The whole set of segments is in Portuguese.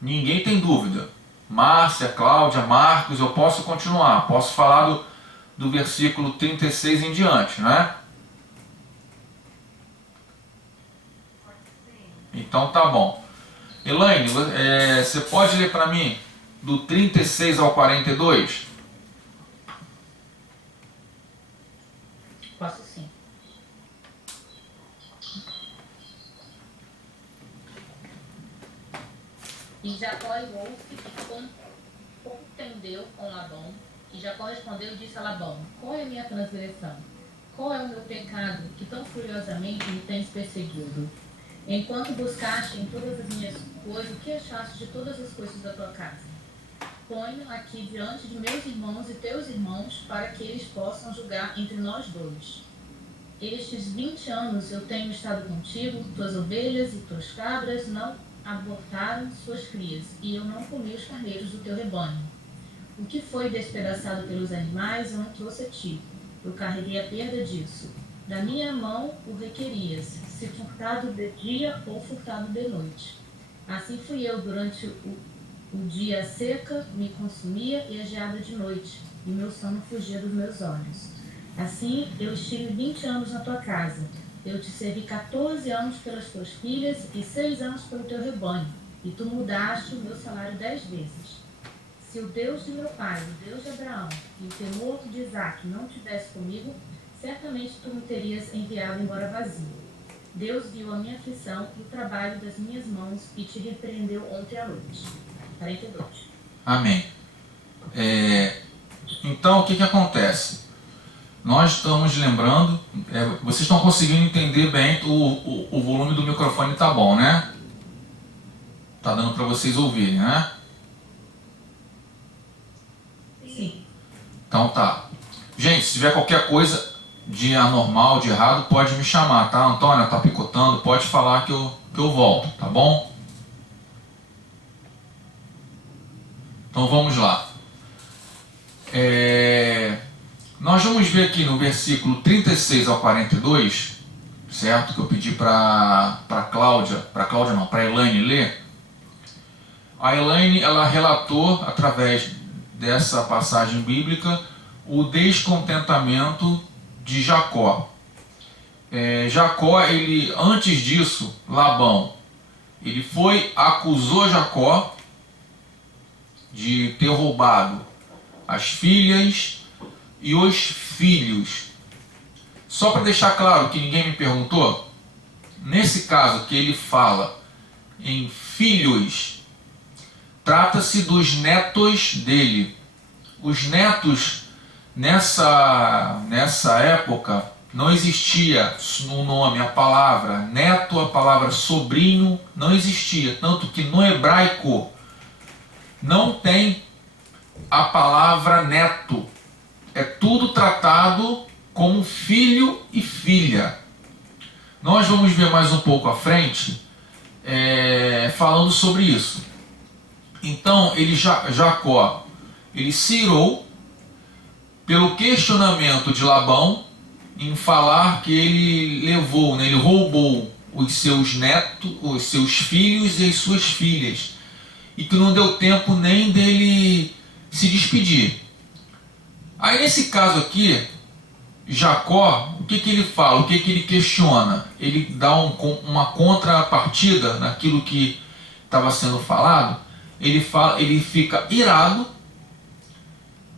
Ninguém tem dúvida. Márcia, Cláudia, Marcos, eu posso continuar. Posso falar do versículo 36 em diante, né? Então tá bom. Elaine, você pode ler para mim do 36 ao 42? Posso sim. E Jacó irou-se e contendeu com Labão. E Jacó respondeu e disse a Labão: qual é a minha transgressão? Qual é o meu pecado que tão furiosamente me tens perseguido? Enquanto buscaste em todas as minhas coisas, o que achaste de todas as coisas da tua casa? Ponho aqui diante de meus irmãos e teus irmãos, para que eles possam julgar entre nós dois. Estes 20 anos eu tenho estado contigo, tuas ovelhas e tuas cabras não abortaram suas crias, e eu não comi os carneiros do teu rebanho. O que foi despedaçado pelos animais eu não trouxe a ti. Eu carreguei a perda disso. Da minha mão o requerias, se furtado de dia ou furtado de noite. Assim fui eu durante o dia, a seca me consumia e a geada de noite, e meu sono fugia dos meus olhos. Assim eu estive 20 anos na tua casa. Eu te servi 14 anos pelas tuas filhas e 6 anos pelo teu rebanho, e tu mudaste o meu salário 10 vezes. Se o Deus de meu pai, o Deus de Abraão e o temor de Isaque não tivesse comigo, certamente tu me terias enviado embora vazio. Deus viu a minha aflição e o trabalho das minhas mãos e te repreendeu ontem à noite. 42. Amém. Então, o que acontece? Nós estamos lembrando, vocês estão conseguindo entender bem, o volume do microfone está bom, né? Está dando para vocês ouvirem, né? Sim. Então tá. Gente, se tiver qualquer coisa de anormal, de errado, pode me chamar, tá? Antônia, tá picotando, pode falar que eu volto, tá bom? Então vamos lá. Nós vamos ver aqui no versículo 36 ao 42, certo? Que eu pedi para Elaine ler. A Elaine, ela relatou, através dessa passagem bíblica, o descontentamento de Jacó. Jacó, antes disso, Labão, ele acusou Jacó de ter roubado as filhas e os filhos. Só para deixar claro que ninguém me perguntou, nesse caso que ele fala em filhos, trata-se dos netos dele. Os netos, nessa época, não existia no nome a palavra neto, a palavra sobrinho, não existia. Tanto que no hebraico não tem a palavra neto. É tudo tratado como filho e filha. Nós vamos ver mais um pouco à frente, falando sobre isso. Então, Jacó, ele se irou pelo questionamento de Labão em falar que ele levou, ele roubou os seus netos, os seus filhos e as suas filhas, e que não deu tempo nem dele se despedir. Aí nesse caso aqui, Jacó, o que ele fala, o que ele questiona? Ele dá uma contrapartida naquilo que estava sendo falado. Ele fica irado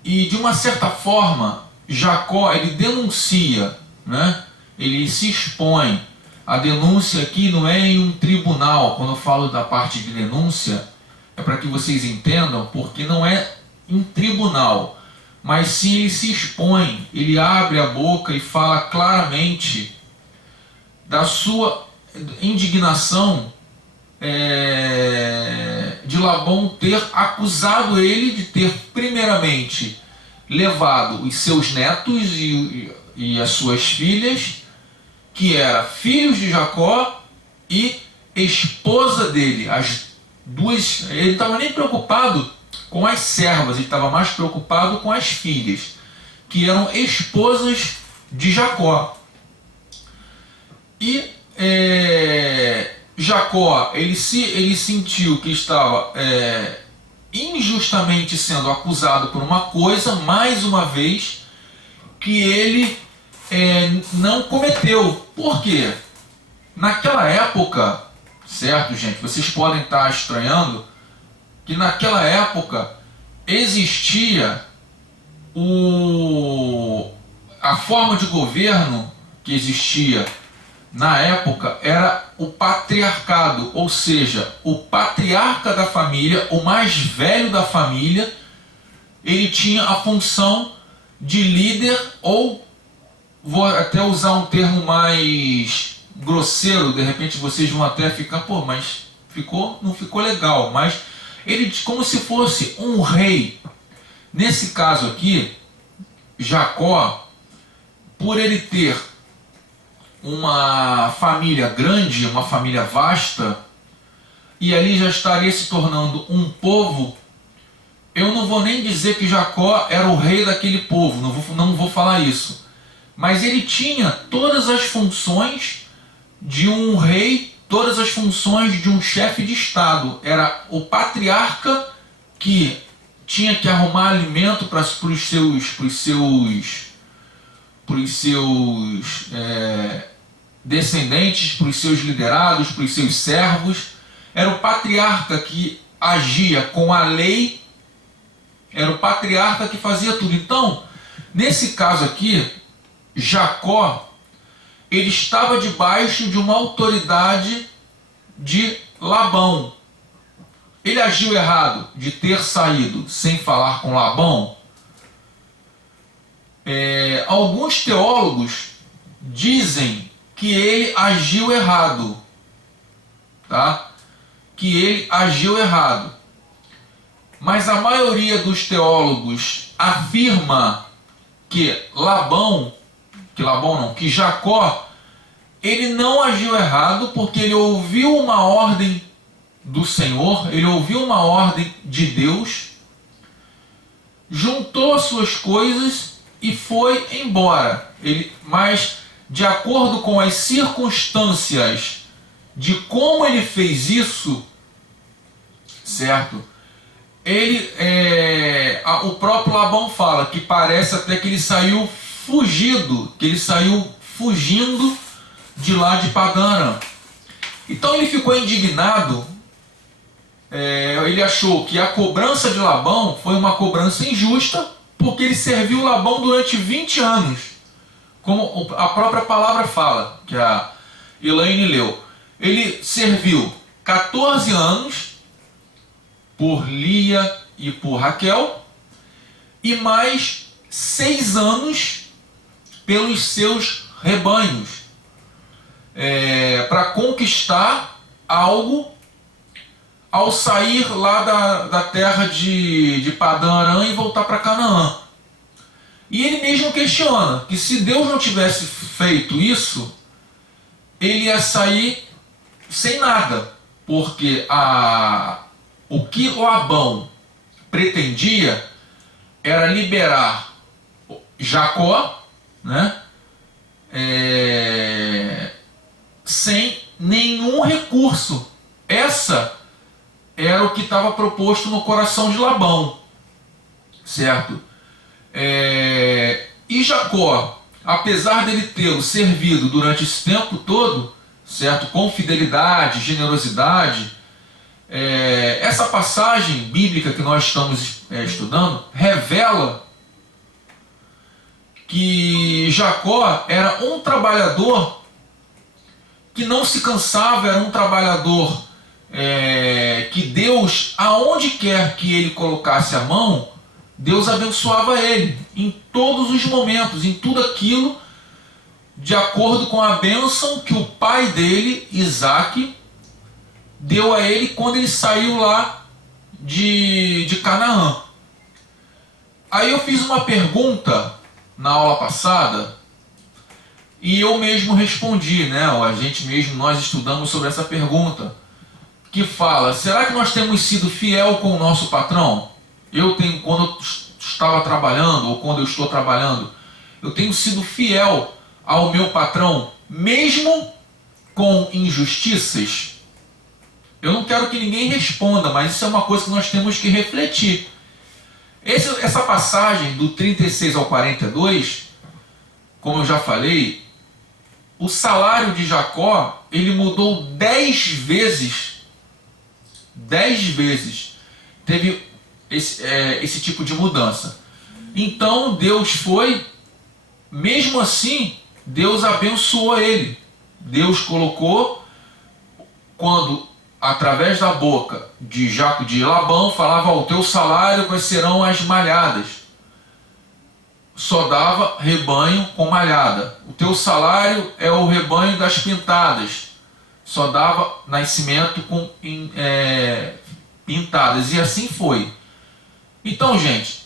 e, de uma certa forma, Jacó, ele denuncia, né? Ele se expõe. A denúncia aqui não é em um tribunal. Quando eu falo da parte de denúncia, é para que vocês entendam, porque não é em tribunal, mas sim ele se expõe, ele abre a boca e fala claramente da sua indignação de Labão ter acusado ele de ter primeiramente levado os seus netos e as suas filhas, que eram filhos de Jacó, e esposa dele, as duas. Ele não estava nem preocupado com as servas, ele estava mais preocupado com as filhas, que eram esposas de Jacó. E Jacó, ele sentiu que estava injustamente sendo acusado por uma coisa, mais uma vez, que ele não cometeu. Por quê? Naquela época, certo, gente? Vocês podem estar estranhando que naquela época existia a forma de governo que existia na época era o patriarcado, ou seja, o patriarca da família, o mais velho da família, ele tinha a função de líder, ou vou até usar um termo mais grosseiro, de repente vocês vão até ficar, pô, mas não ficou legal, mas ele como se fosse um rei. Nesse caso aqui, Jacó, por ele ter uma família grande, uma família vasta, e ali já estaria se tornando um povo, eu não vou nem dizer que Jacó era o rei daquele povo, não vou falar isso, mas ele tinha todas as funções de um rei, todas as funções de um chefe de estado. Era o patriarca que tinha que arrumar alimento para os seus descendentes, para os seus liderados, para os seus servos. Era o patriarca que agia com a lei, era o patriarca que fazia tudo. Então, nesse caso aqui, Jacó, ele estava debaixo de uma autoridade de Labão. Ele agiu errado de ter saído sem falar com Labão? Alguns teólogos dizem que ele agiu errado, tá? Que ele agiu errado. Mas a maioria dos teólogos afirma que que Jacó, ele não agiu errado, porque ele ouviu uma ordem do Senhor, ele ouviu uma ordem de Deus, juntou as suas coisas e foi embora. Mas de acordo com as circunstâncias de como ele fez isso, certo? O próprio Labão fala que parece até que ele saiu fugindo de lá de Padã Arã. Então ele ficou indignado. Ele achou que a cobrança de Labão foi uma cobrança injusta, porque ele serviu Labão durante 20 anos, como a própria palavra fala, que a Elaine leu. Ele serviu 14 anos por Lia e por Raquel, e mais 6 anos pelos seus rebanhos, para conquistar algo ao sair lá da terra de Padã Arã e voltar para Canaã. E ele mesmo questiona que se Deus não tivesse feito isso, ele ia sair sem nada, porque o que Labão pretendia era liberar Jacó, né, sem nenhum recurso. Essa era o que estava proposto no coração de Labão, certo? E Jacó, apesar dele tê-lo servido durante esse tempo todo, certo, com fidelidade, generosidade, essa passagem bíblica que nós estamos estudando revela que Jacó era um trabalhador que não se cansava, era um trabalhador que Deus, aonde quer que ele colocasse a mão, Deus abençoava ele em todos os momentos, em tudo aquilo, de acordo com a bênção que o pai dele, Isaac, deu a ele quando ele saiu lá de Canaã. Aí eu fiz uma pergunta na aula passada e eu mesmo respondi, né? Nós estudamos sobre essa pergunta, que fala: será que nós temos sido fiel com o nosso patrão? Quando eu estava trabalhando, ou quando eu estou trabalhando, eu tenho sido fiel ao meu patrão, mesmo com injustiças? Eu não quero que ninguém responda, mas isso é uma coisa que nós temos que refletir. Essa passagem do 36 ao 42, como eu já falei, o salário de Jacó, ele mudou 10 vezes. 10 vezes teve esse tipo de mudança. Então Deus foi, mesmo assim, Deus abençoou ele. Deus colocou, quando através da boca de Labão falava: o teu salário quais serão as malhadas. Só dava rebanho com malhada. O teu salário é o rebanho das pintadas. Só dava nascimento com pintadas. E assim foi. Então, gente,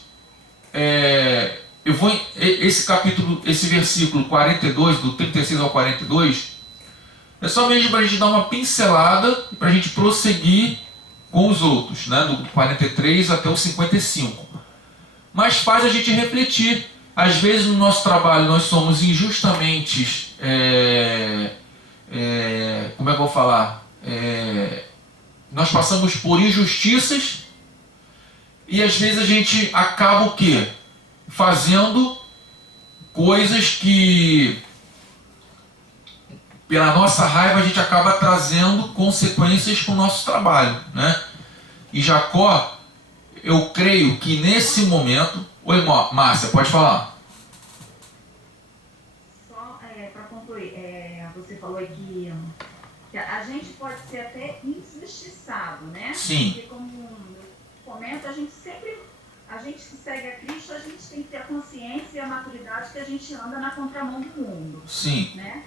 esse versículo 42, do 36 ao 42, é só mesmo para a gente dar uma pincelada e para a gente prosseguir com os outros, né? Do 43 até o 55. Mas faz a gente refletir. Às vezes no nosso trabalho nós somos injustamente, como é que eu vou falar? Nós passamos por injustiças e às vezes a gente acaba o quê? Fazendo coisas que, pela nossa raiva, a gente acaba trazendo consequências para o nosso trabalho, né? E Jacó, eu creio que nesse momento... Oi, Márcia, pode falar. Só para concluir, você falou que a gente pode ser até injustiçado, né? Sim. Porque, como eu comento, a gente que segue a Cristo, a gente tem que ter a consciência e a maturidade que a gente anda na contramão do mundo. Sim. Né?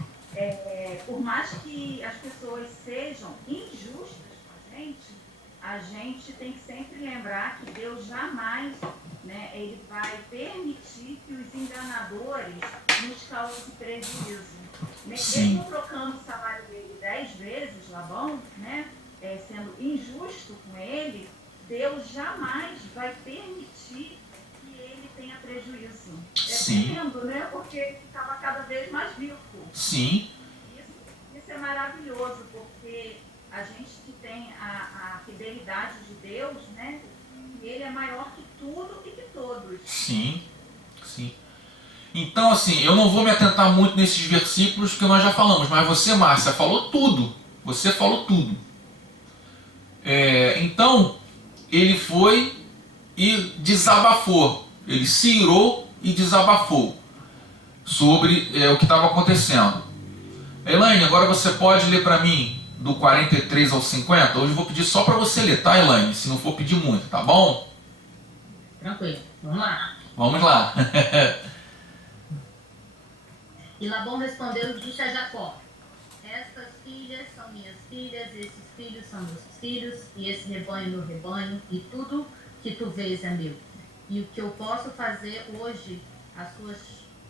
Por mais que as pessoas sejam injustas com a gente tem que sempre lembrar que Deus jamais, né, ele vai permitir que os enganadores nos causem prejuízo. Mesmo trocando o salário dele 10 vezes, Labão, né, sendo injusto com ele, Deus jamais vai permitir que ele tenha prejuízo. Tremendo, né? Porque ele ficava cada vez mais rico. Sim. Isso é maravilhoso, porque a gente que tem a fidelidade de Deus, né? Ele é maior que tudo e que todos. Sim, sim. Então, assim, eu não vou me atentar muito nesses versículos que nós já falamos, mas você, Márcia, falou tudo. Você falou tudo. Então, ele foi e desabafou. Ele se irou e desabafou sobre o que estava acontecendo. Elaine, agora você pode ler para mim do 43 ao 50? Hoje eu vou pedir só para você ler, tá, Elaine? Se não for pedir muito, tá bom? Tranquilo, vamos lá. Vamos lá. E Labão respondeu e disse a Jacó: estas filhas são minhas filhas, esses filhos são meus filhos, e esse rebanho é meu rebanho, e tudo que tu vês é meu. E o que eu posso fazer hoje às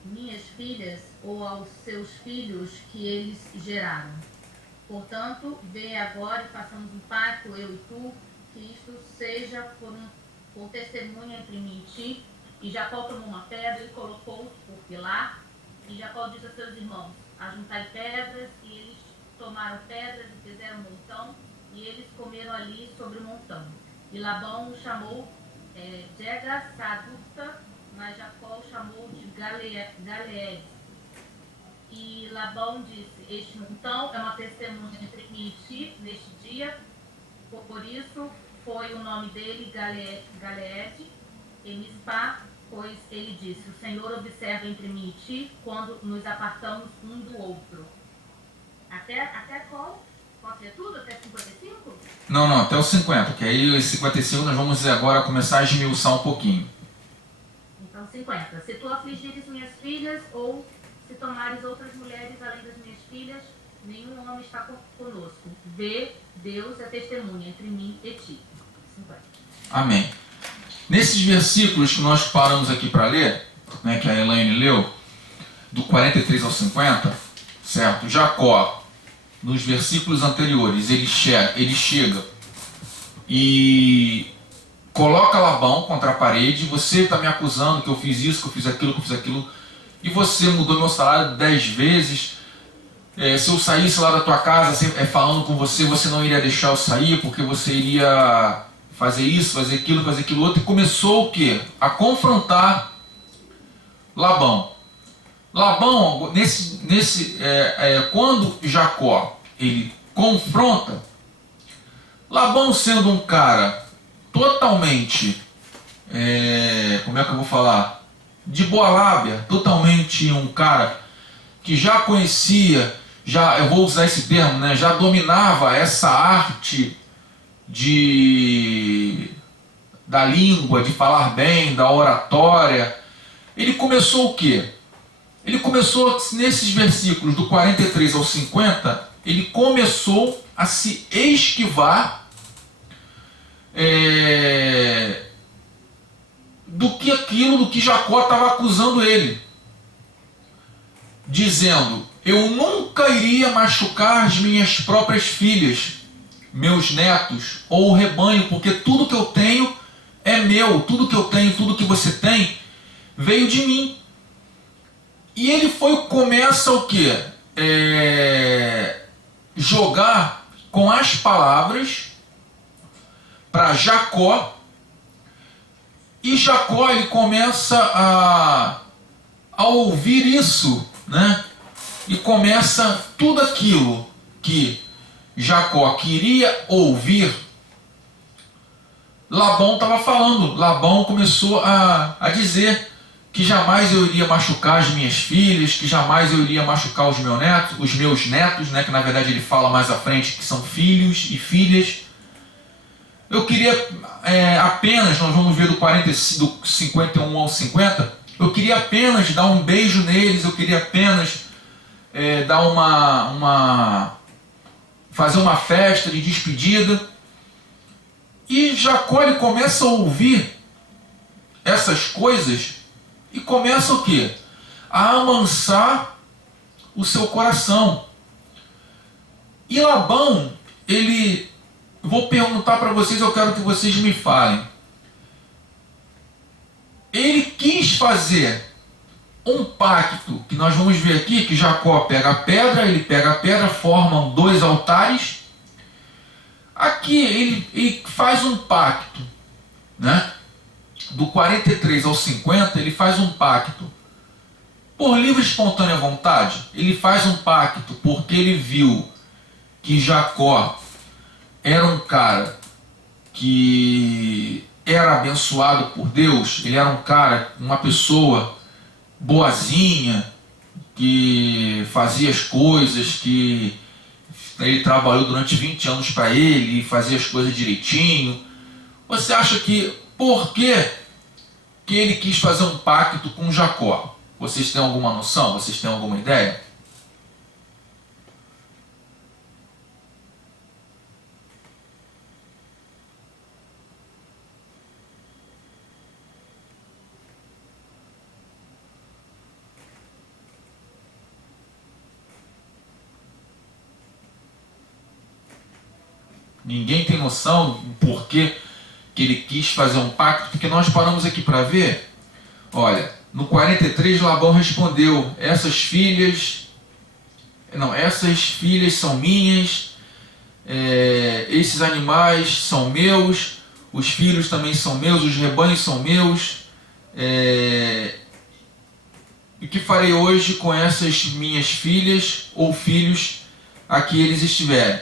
minhas filhas ou aos seus filhos que eles geraram? Portanto, vê agora e façamos um pacto, eu e tu, que isto seja por testemunha entre mim e ti. E Jacó tomou uma pedra e colocou por pilar. E Jacó disse a seus irmãos: ajuntai pedras. E eles tomaram pedras e fizeram um montão. E eles comeram ali sobre o montão. E Labão o chamou Jegar-Saduta, mas Jacó o chamou de Galeed. E Labão disse: este montão é uma testemunha entre mim e ti neste dia. Por isso foi o nome dele Galeed, e Mispá, pois ele disse: o Senhor observa entre mim e ti quando nos apartamos um do outro. Até qual? Pode ser tudo? Até 55? Não, até o 50, que aí os 55 nós vamos agora começar a esmiuçar um pouquinho. Então 50. Se tu afligires minhas filhas, ou se tomares outras mulheres além das minhas filhas, nenhum homem está conosco. Vê, Deus é testemunha entre mim e ti. 50. Amém. Nesses versículos que nós paramos aqui para ler, né, que a Elaine leu, do 43 ao 50, certo? Jacó, nos versículos anteriores, ele chega e coloca Labão contra a parede. Você está me acusando que eu fiz isso, que eu fiz aquilo, e você mudou meu salário 10 vezes. se eu saísse lá da tua casa falando com você, você não iria deixar eu sair, porque você iria fazer isso, fazer aquilo outro. E começou o quê? A confrontar Labão. Labão, quando Jacó ele confronta, Labão sendo um cara totalmente, como é que eu vou falar? De boa lábia, totalmente um cara que já conhecia, eu vou usar esse termo, né, já dominava essa arte da língua, de falar bem, da oratória. Ele começou o quê? Ele começou, nesses versículos do 43 ao 50, ele começou a se esquivar do que Jacó estava acusando ele, dizendo: eu nunca iria machucar as minhas próprias filhas, meus netos ou o rebanho, porque tudo que eu tenho é meu, tudo que eu tenho, tudo que você tem veio de mim. E ele começa o quê? Jogar com as palavras para Jacó, e Jacó ele começa a ouvir isso, né? E começa tudo aquilo que Jacó queria ouvir. Labão estava falando. Labão começou a dizer que jamais eu iria machucar as minhas filhas, que jamais eu iria machucar os meus netos, né? Que na verdade ele fala mais à frente que são filhos e filhas. Eu queria apenas, nós vamos ver do 51 ao 50, eu queria apenas dar um beijo neles, eu queria apenas fazer uma festa de despedida. E Jacó ele começa a ouvir essas coisas e começa o quê? A amansar o seu coração. E Labão, vou perguntar para vocês, eu quero que vocês me falem. Ele quis fazer um pacto, que nós vamos ver aqui, que Jacó pega a pedra, formam 2 altares. Aqui ele faz um pacto, né? Do 43 ao 50, ele faz um pacto por livre e espontânea vontade. Ele faz um pacto porque ele viu que Jacó era um cara que era abençoado por Deus, ele era um cara, uma pessoa boazinha, que fazia as coisas, que ele trabalhou durante 20 anos para ele, fazia as coisas direitinho. Você acha que por que ele quis fazer um pacto com Jacó? Vocês têm alguma noção? Vocês têm alguma ideia? Ninguém tem noção do porquê que ele quis fazer um pacto? Porque nós paramos aqui para ver. Olha, no 43 Labão respondeu: essas filhas são minhas, esses animais são meus, os filhos também são meus, os rebanhos são meus. E o que farei hoje com essas minhas filhas ou filhos a que eles estiverem?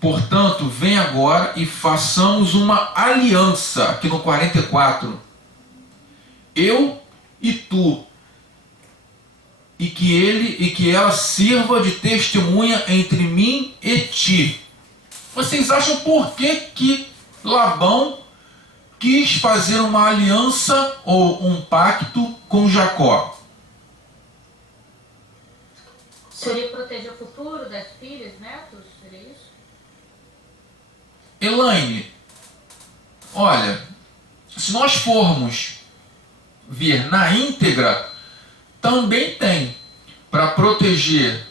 Portanto, vem agora e façamos uma aliança, aqui no 44. Eu e tu, e que ela sirva de testemunha entre mim e ti. Vocês acham por que Labão quis fazer uma aliança ou um pacto com Jacó? Seria proteger o futuro das filhas, netos? Seria isso? Elaine, olha, se nós formos ver na íntegra, também tem para proteger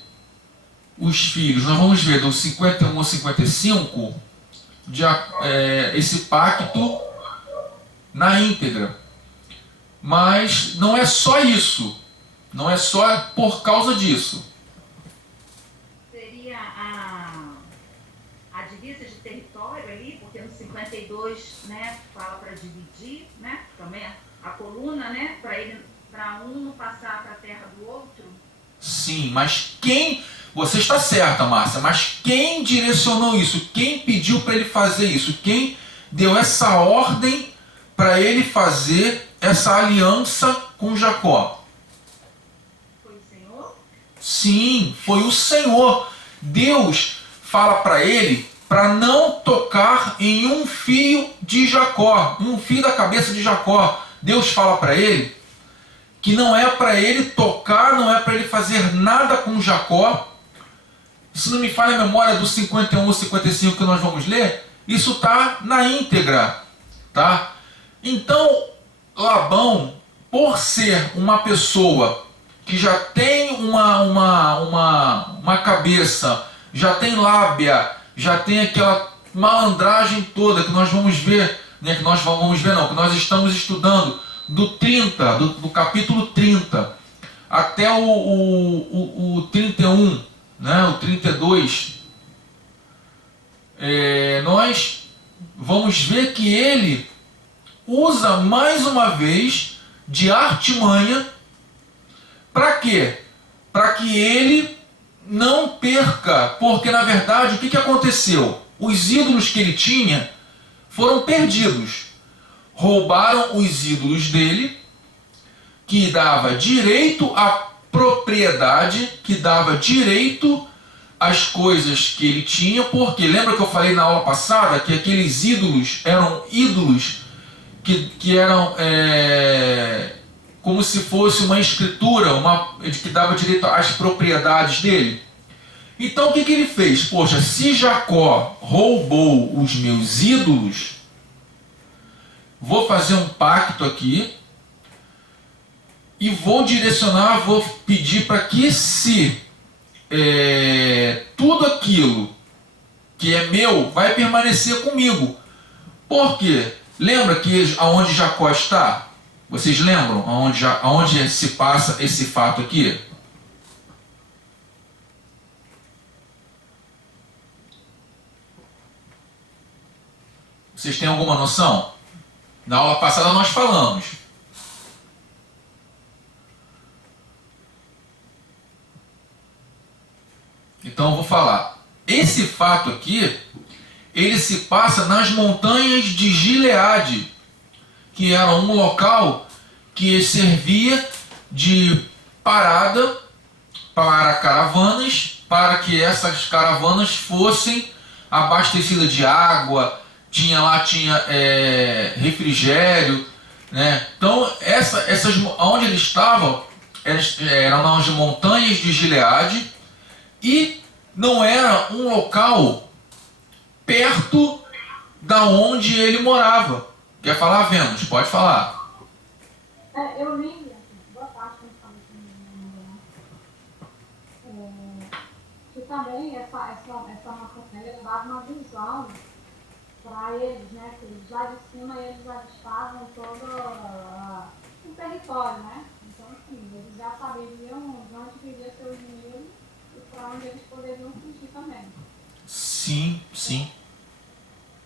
os filhos. Nós vamos ver do 51 ao 55 esse pacto na íntegra. Mas não é só isso, não é só por causa disso. ali, porque no 52, né, fala para dividir, né, também a coluna, né, para um não passar para a terra do outro. Sim, mas quem... Você está certa, Márcia, mas quem direcionou isso? Quem pediu para ele fazer isso? Quem deu essa ordem para ele fazer essa aliança com Jacó? Foi o Senhor? Sim, foi o Senhor. Deus fala para ele para não tocar em um fio de Jacó, um fio da cabeça de Jacó. Deus fala para ele que não é para ele tocar, não é para ele fazer nada com Jacó. Se não me falha a memória do 51 e 55 que nós vamos ler, isso está na íntegra, tá? Então, Labão, por ser uma pessoa que já tem uma cabeça, já tem lábia, já tem aquela malandragem toda que nós vamos ver, né, que nós estamos estudando do 30, do capítulo 30 até o 31, né, o 32, nós vamos ver que ele usa mais uma vez de artimanha. Para quê? Para que ele não perca, porque na verdade o que aconteceu? Os ídolos que ele tinha foram perdidos. Roubaram os ídolos dele, que dava direito à propriedade, que dava direito às coisas que ele tinha, porque lembra que eu falei na aula passada que aqueles ídolos eram ídolos que eram como se fosse uma escritura, que dava direito às propriedades dele. Então o que ele fez? Poxa, se Jacó roubou os meus ídolos, vou fazer um pacto aqui e vou direcionar, vou pedir para que se tudo aquilo que é meu vai permanecer comigo. Por quê? Lembra que aonde Jacó está? Vocês lembram aonde se passa esse fato aqui? Vocês têm alguma noção? Na aula passada nós falamos. Então eu vou falar. Esse fato aqui, ele se passa nas montanhas de Gileade, que era um local que servia de parada para caravanas, para que essas caravanas fossem abastecidas de água, tinha refrigério, né? Então onde eles estavam eram nas montanhas de Gileade e não era um local perto da onde ele morava. Quer falar, Vênus? Pode falar. Eu li, boa parte quando falei que também essa maconheira dava uma visão para eles, né? Que já de cima eles avistavam todo o território, né? Então, assim, eles já saberiam de onde viria seu inimigo e para onde eles poderiam fugir também. Sim, sim.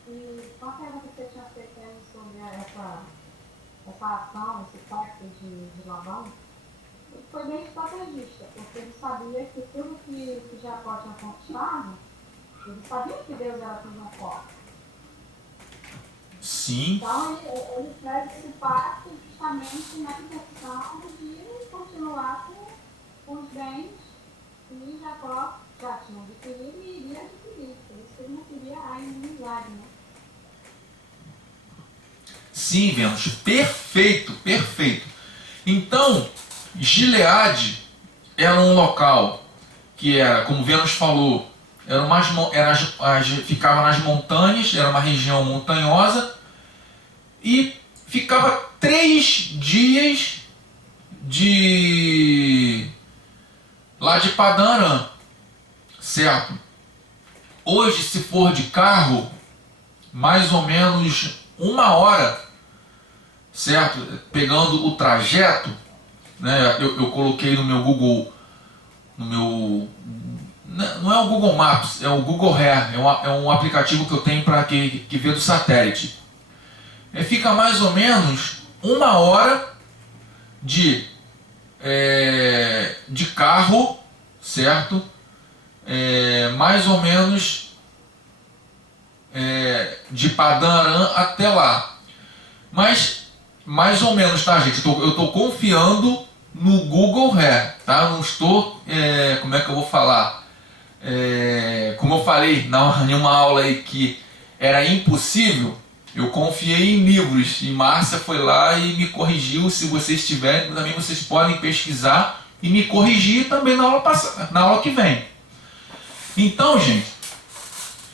E qual que era que você tinha feito aí sobre essa ação, esse pacto de Labão? Ele foi bem estrategista, porque ele sabia que tudo que Jacó tinha conquistado, ele sabia que Deus era com Jacó. Sim. Então ele fez esse pacto justamente na intenção de continuar com os bens que Jacó já tinha adquirido e iria adquirir. Por isso que ele não queria a inimizade, né? Sim, Vênus. Perfeito, perfeito. Então, Gileade era um local que era, como Vênus falou, ficava nas montanhas, era uma região montanhosa e ficava 3 dias lá de Padã Arã, certo? Hoje, se for de carro, mais ou menos 1 hora, certo? Pegando o trajeto, né? Eu coloquei no meu Google, no Não é o Google Maps, é o Google Earth, é um aplicativo que eu tenho para que vê do satélite. Fica mais ou menos 1 hora de carro, certo? Mais ou menos de Padarã até lá. Mas, mais ou menos, tá, gente? Eu estou confiando no Google Earth, tá? Não estou, como é que eu vou falar? Como eu falei em uma aula aí que era impossível, eu confiei em livros e Márcia foi lá e me corrigiu. Se vocês tiverem, também vocês podem pesquisar e me corrigir também na aula que vem. Então, gente,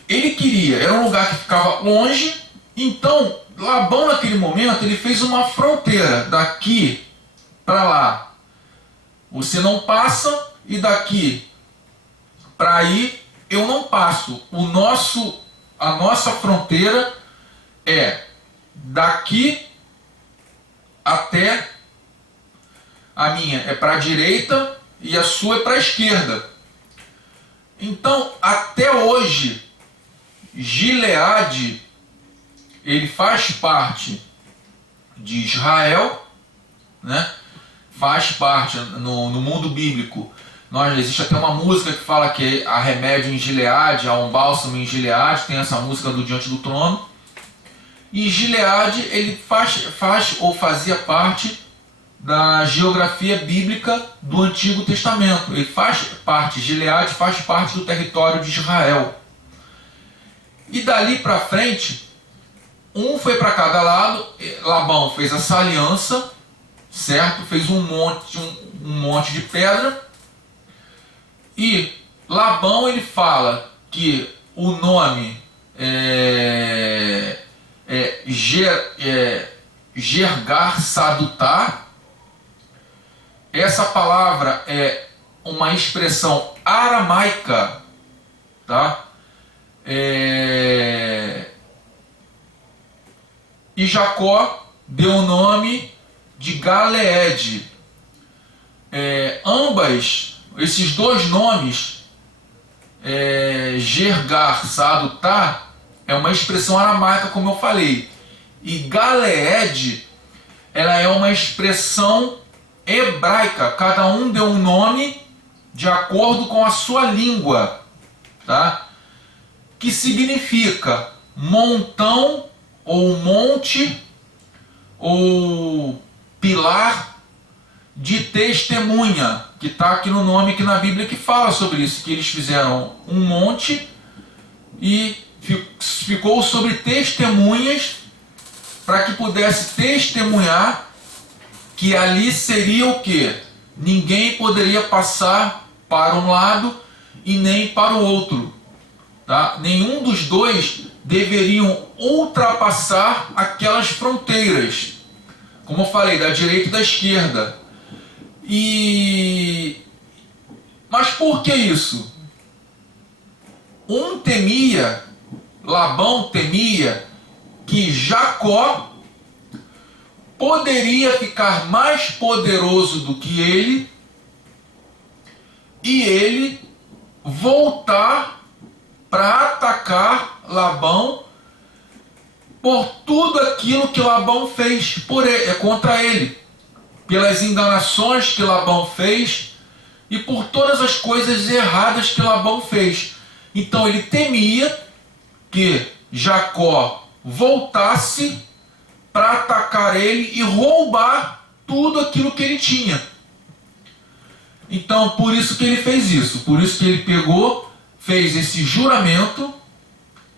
ele queria, era um lugar que ficava longe, então Labão naquele momento ele fez uma fronteira daqui para lá. Você não passa e daqui para aí eu não passo. A nossa fronteira é daqui até a minha é para a direita e a sua é para a esquerda. Então, até hoje, Gileade, ele faz parte de Israel, né? Faz parte no mundo bíblico. Existe até uma música que fala que há remédio em Gileade, há um bálsamo em Gileade, tem essa música do Diante do Trono. E Gileade, ele faz ou fazia parte da geografia bíblica do Antigo Testamento. Ele faz parte, Gileade faz parte do território de Israel. E dali para frente, um foi para cada lado. Labão fez essa aliança, certo? Fez um monte de pedra. E Labão, ele fala que o nome Gergar Sadutá. Essa palavra é uma expressão aramaica, tá? E Jacó deu o nome de Galeede. Esses dois nomes, Gergar Sadutá, é uma expressão aramaica, como eu falei. E Galeede, ela é uma expressão hebraica. Cada um deu um nome de acordo com a sua língua, tá? Que significa montão, ou monte, ou pilar de testemunha, que está aqui no nome aqui na Bíblia que fala sobre isso, que eles fizeram um monte e ficou sobre testemunhas para que pudesse testemunhar que ali seria o quê? Ninguém poderia passar para um lado e nem para o outro, tá? Nenhum dos dois deveriam ultrapassar aquelas fronteiras, como eu falei, da direita e da esquerda. Mas por que isso? Labão temia que Jacó poderia ficar mais poderoso do que ele e ele voltar para atacar Labão por tudo aquilo que Labão fez contra ele, pelas enganações que Labão fez e por todas as coisas erradas que Labão fez. Então ele temia que Jacó voltasse para atacar ele e roubar tudo aquilo que ele tinha. Então, por isso que ele fez isso. Por isso que ele fez esse juramento,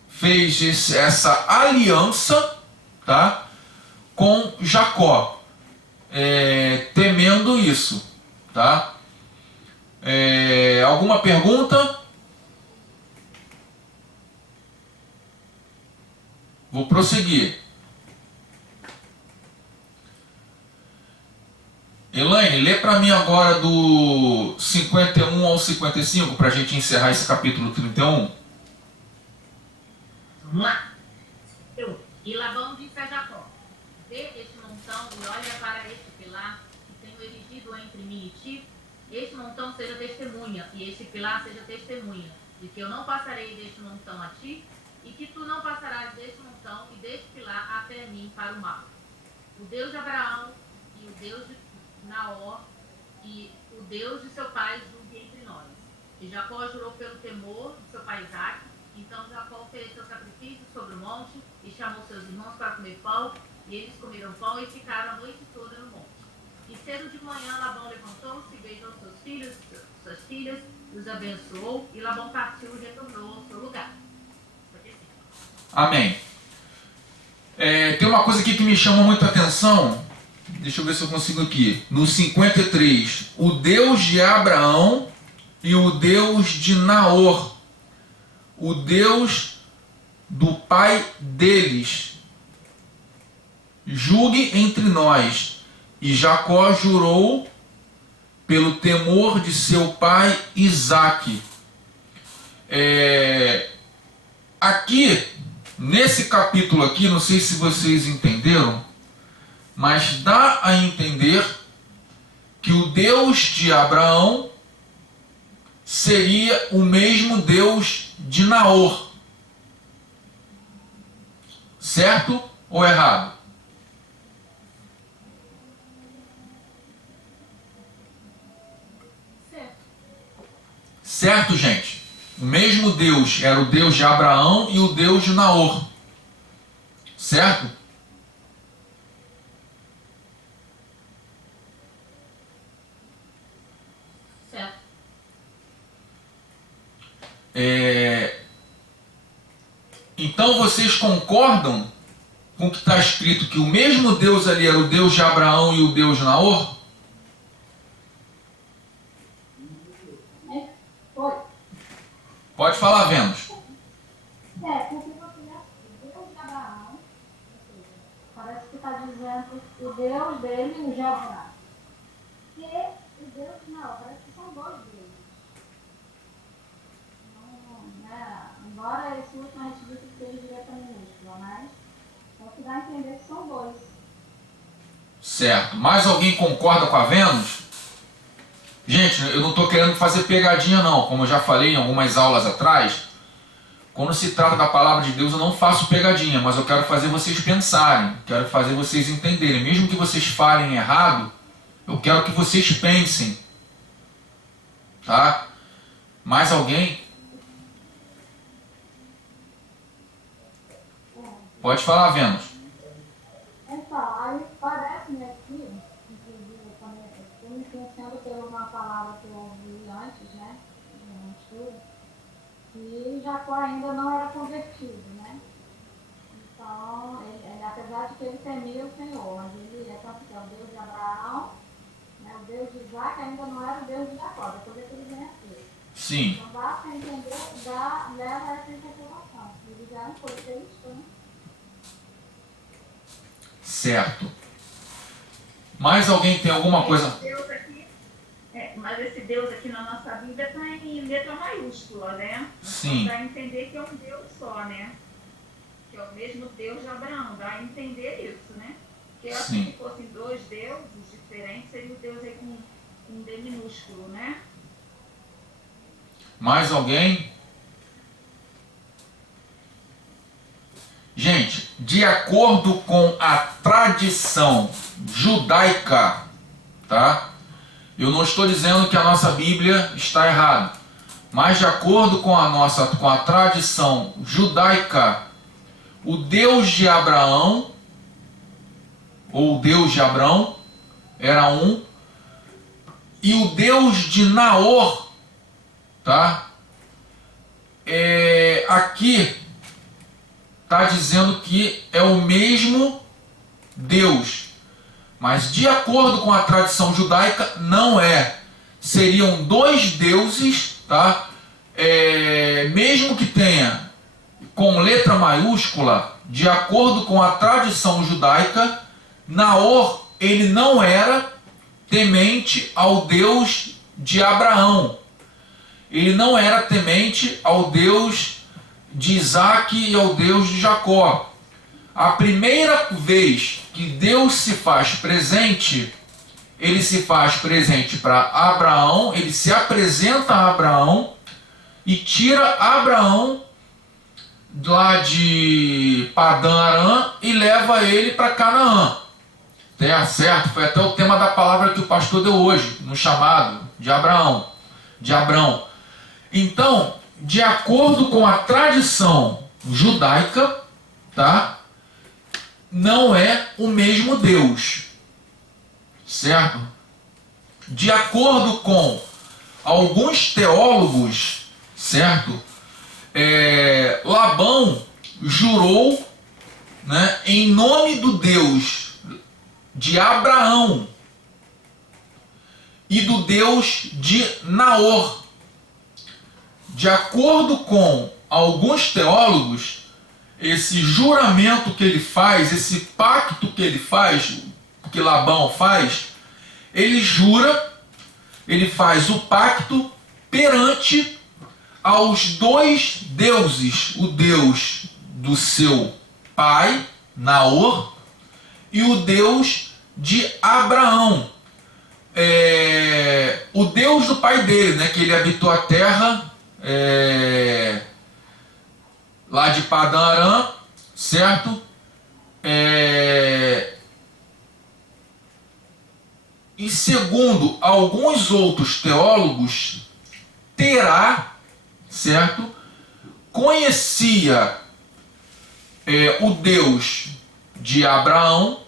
fez essa aliança, tá, com Jacó, temendo isso, tá? Alguma pergunta? Vou prosseguir. Elaine, lê para mim agora do 51 ao 55 para a gente encerrar esse capítulo 31. Vamos lá. E Labão disse a Jacó: vê este montão e olha para este pilar que tenho erigido entre mim e ti. este montão seja testemunha, e este pilar seja testemunha, de que eu não passarei deste montão a ti, e que tu não passarás deste montão e deste pilar até mim para o mal. O Deus de Abraão e o Deus de Naor e o Deus de seu pai julgue entre nós. E Jacó jurou pelo temor de seu pai Isaque. Então Jacó ofereceu sacrifício sobre o monte e chamou seus irmãos para comer pão, e eles comeram pão e ficaram a noite toda no monte. E cedo de manhã Labão levantou-se, beijou seus filhos, suas filhas, os abençoou, e Labão partiu e retornou ao seu lugar. Amém. Tem uma coisa aqui que me chama muita atenção. Deixa eu ver se eu consigo aqui. No 53, o Deus de Abraão e o Deus de Naor, o Deus do pai deles, julgue entre nós. E Jacó jurou pelo temor de seu pai Isaque. Aqui, nesse capítulo aqui, não sei se vocês entenderam, mas dá a entender que o Deus de Abraão seria o mesmo Deus de Naor. Certo ou errado? Certo. Certo, gente? O mesmo Deus era o Deus de Abraão e o Deus de Naor. Certo? Certo. Então vocês concordam com o que está escrito, que o mesmo Deus ali era o Deus de Abraão e o Deus de Naor? Foi. Pode falar, Vênus. Porque você já o Deus de Abraão, ou seja, parece que está dizendo o Deus dele e o de Abraão. E o Deus de Naor, parece que são dois deuses. Não, né? Embora esse último a gente viu que seja direto minúscula, mas é o que dá a entender que são dois. Certo. Mais alguém concorda com a Vênus? Gente, eu não estou querendo fazer pegadinha não. Como eu já falei em algumas aulas atrás, quando se trata da palavra de Deus eu não faço pegadinha, mas eu quero fazer vocês pensarem, quero fazer vocês entenderem. Mesmo que vocês falem errado, eu quero que vocês pensem. Tá? Mais alguém? Pode falar, Vênus. Então, aí parece-me aqui, inclusive eu também estou me pensando por uma palavra que eu ouvi antes, né, no estudo, que Jacó ainda não era convertido, né? Então, ele, apesar de que ele temia o Senhor, mas ele é tanto que é o Deus de Abraão, né, o Deus de Isaque ainda não era o Deus de Jacó, depois é que ele vem aqui. Sim. Então dá para entender, leva essa interpretação. Ele já não foi cristão. Certo. Mais alguém tem alguma coisa? Deus aqui, mas esse Deus aqui na nossa Bíblia está em letra maiúscula, né? Sim. Dá a entender que é um Deus só, né? Que é o mesmo Deus de Abraão. Dá a entender isso, né? Porque eu acho que se fossem dois deuses diferentes, seria o Deus aí com D minúsculo, né? Mais alguém? Gente, de acordo com a tradição judaica, tá? Eu não estou dizendo que a nossa Bíblia está errada, mas de acordo com a tradição judaica, o Deus de Abraão, ou o Deus de Abrão, era um, e o Deus de Naor, tá? Aqui está dizendo que é o mesmo Deus, mas de acordo com a tradição judaica não é. Seriam dois deuses, tá? Mesmo que tenha com letra maiúscula, de acordo com a tradição judaica, Naor, ele não era temente ao Deus de Abraão. Ele não era temente ao Deus de Isaque e ao Deus de Jacó. A primeira vez que Deus se faz presente ele se faz presente para Abraão, ele se apresenta a Abraão e tira Abraão lá de Padã Arã e leva ele para Canaã. Tá certo? Foi até o tema da palavra que o pastor deu hoje, no chamado de Abraão, de Abrão. Então, de acordo com a tradição judaica, tá? Não é o mesmo Deus, certo? De acordo com alguns teólogos, certo? Labão jurou, né, em nome do Deus de Abraão e do Deus de Naor. De acordo com alguns teólogos, esse juramento que ele faz, esse pacto que ele faz, que Labão faz, ele jura, ele faz o pacto perante aos dois deuses, o Deus do seu pai, Naor, e o Deus de Abraão, o Deus do pai dele, né, que ele habitou a terra lá de Padã Arã, certo? E segundo alguns outros teólogos, Terá, certo? Conhecia o Deus de Abraão,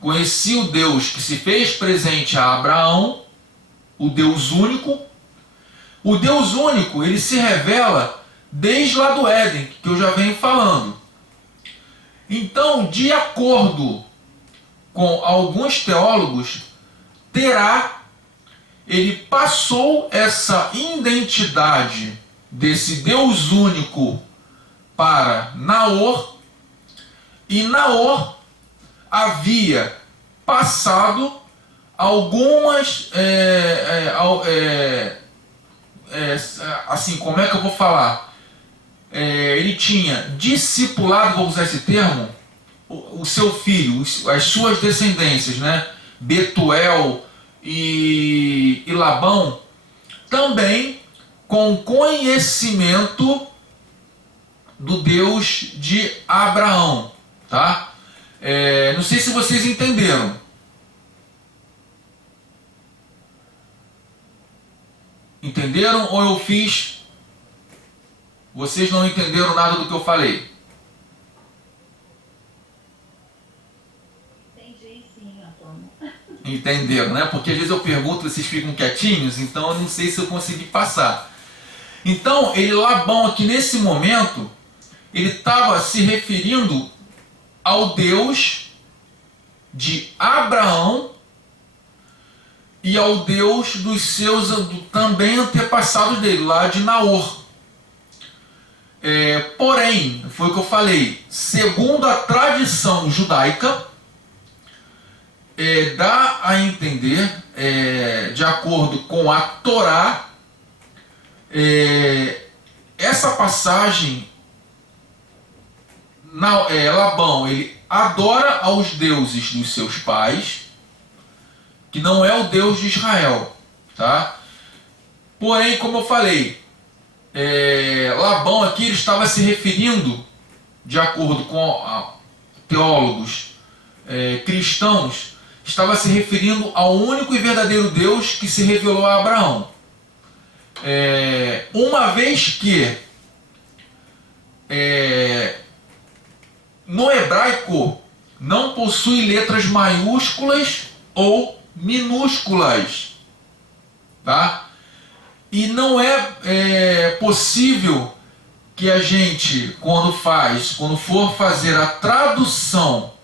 conhecia o Deus que se fez presente a Abraão, o Deus único. O Deus único, ele se revela desde lá do Éden, que eu já venho falando. Então, de acordo com alguns teólogos, Terá, ele passou essa identidade desse Deus único para Naor, e Naor havia passado algumas assim, como é que eu vou falar? Ele tinha discipulado, vou usar esse termo, o seu filho, as suas descendências, né? Betuel e Labão, também com conhecimento do Deus de Abraão, tá? Não sei se vocês entenderam. Entenderam ou eu fiz? Vocês não entenderam nada do que eu falei? Entendi sim, Antônio. Entenderam, né? Porque às vezes eu pergunto, vocês ficam quietinhos, então eu não sei se eu consegui passar. Então, Labão aqui nesse momento, ele estava se referindo ao Deus de Abraão e ao Deus dos seus também antepassados dele, lá de Naor. Porém, foi o que eu falei, segundo a tradição judaica, dá a entender, de acordo com a Torá, essa passagem, Labão, ele adora aos deuses dos seus pais, que não é o Deus de Israel, tá? Porém, como eu falei, Labão aqui ele estava se referindo, de acordo com teólogos cristãos, estava se referindo ao único e verdadeiro Deus que se revelou a Abraão. Uma vez que no hebraico não possui letras maiúsculas ou minúsculas, tá? E não é possível que a gente, quando for fazer a tradução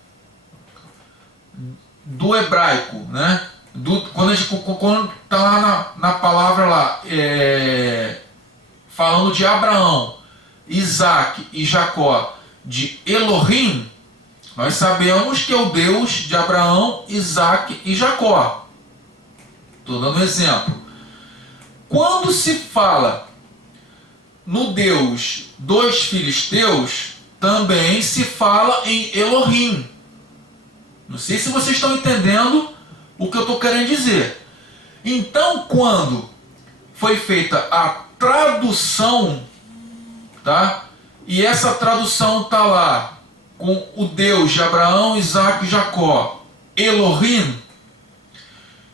do hebraico, né? Quando está lá na palavra lá, falando de Abraão, Isaac e Jacó, de Elohim, nós sabemos que é o Deus de Abraão, Isaac e Jacó. Estou dando um exemplo. Quando se fala no Deus dos filisteus, também se fala em Elohim. Não sei se vocês estão entendendo o que eu estou querendo dizer. Então, quando foi feita a tradução, tá? E essa tradução está lá com o Deus de Abraão, Isaac e Jacó, Elohim,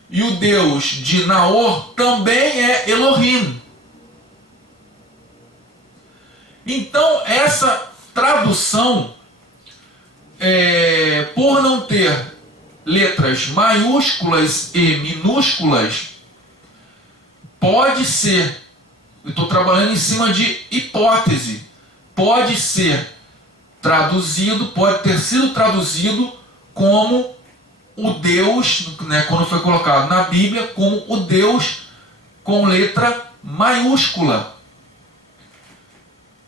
e o Deus de Naor também é Elohim. Então, essa tradução, por não ter letras maiúsculas e minúsculas, pode ser, eu estou trabalhando em cima de hipótese, pode ser traduzido, pode ter sido traduzido como o Deus, né, quando foi colocado na Bíblia, como o Deus com letra maiúscula.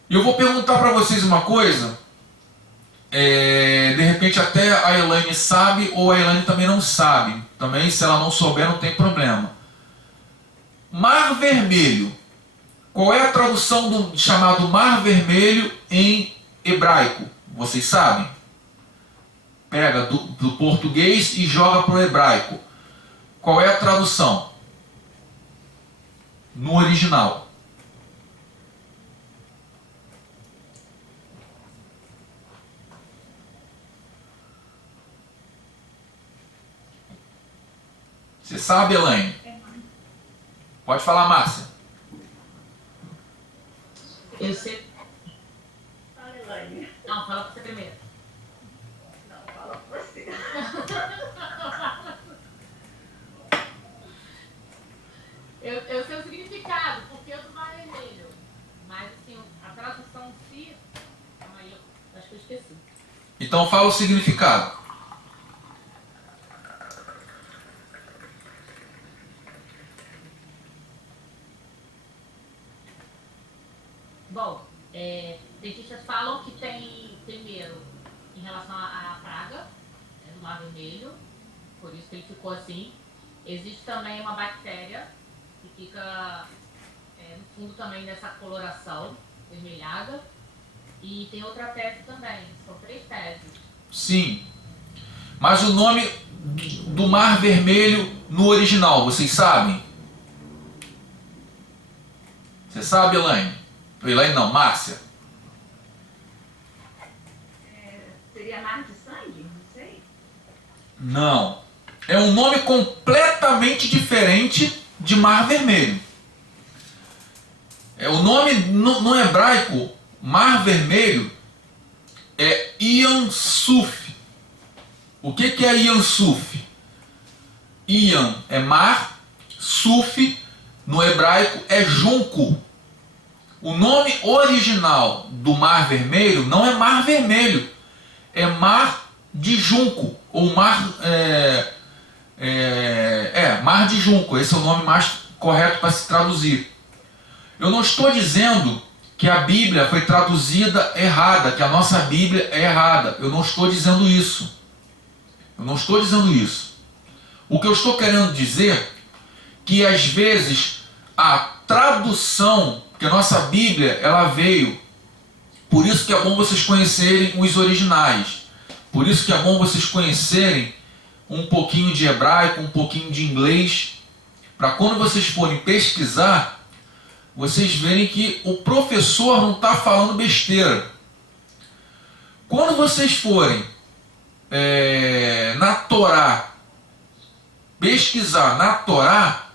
E eu vou perguntar para vocês uma coisa, de repente até a Elaine sabe, ou a Elaine também não sabe. Também, se ela não souber, não tem problema. Mar Vermelho. Qual é a tradução do chamado Mar Vermelho em hebraico? Vocês sabem? Pega do português e joga para o hebraico. Qual é a tradução? No original. Você sabe, Elaine? Pode falar, Márcia. Eu sei. Fala, Elaine. Não, fala você primeiro. Não, fala você. Eu sei o significado, porque eu do Mar Vermelho. Mas assim, a tradução em si. Calma aí, eu acho que eu esqueci. Então fala o significado. Bom, cientistas falam que tem, primeiro, em relação à praga do Mar Vermelho, por isso que ele ficou assim. Existe também uma bactéria que fica no fundo também dessa coloração vermelhada. E tem outra tese também, são 3 teses. Sim. Mas o nome do Mar Vermelho no original, vocês sabem? Você sabe, Elaine? Elaine não, Márcia. Seria mar de sangue? Não sei. Não. É um nome completamente diferente de Mar Vermelho. O nome no hebraico, Mar Vermelho, é Ian Suf. O que é Ian Suf? Ian é mar, Suf no hebraico é junco. O nome original do Mar Vermelho não é Mar Vermelho, é Mar de Junco, ou Mar Mar de Junco. Esse é o nome mais correto para se traduzir. Eu não estou dizendo que a Bíblia foi traduzida errada, que a nossa Bíblia é errada. Eu não estou dizendo isso. Eu não estou dizendo isso. O que eu estou querendo dizer é que às vezes a tradução, porque a nossa Bíblia ela veio, por isso que é bom vocês conhecerem os originais, por isso que é bom vocês conhecerem um pouquinho de hebraico, um pouquinho de inglês, para quando vocês forem pesquisar, vocês verem que o professor não está falando besteira. Quando vocês forem na Torá, pesquisar na Torá,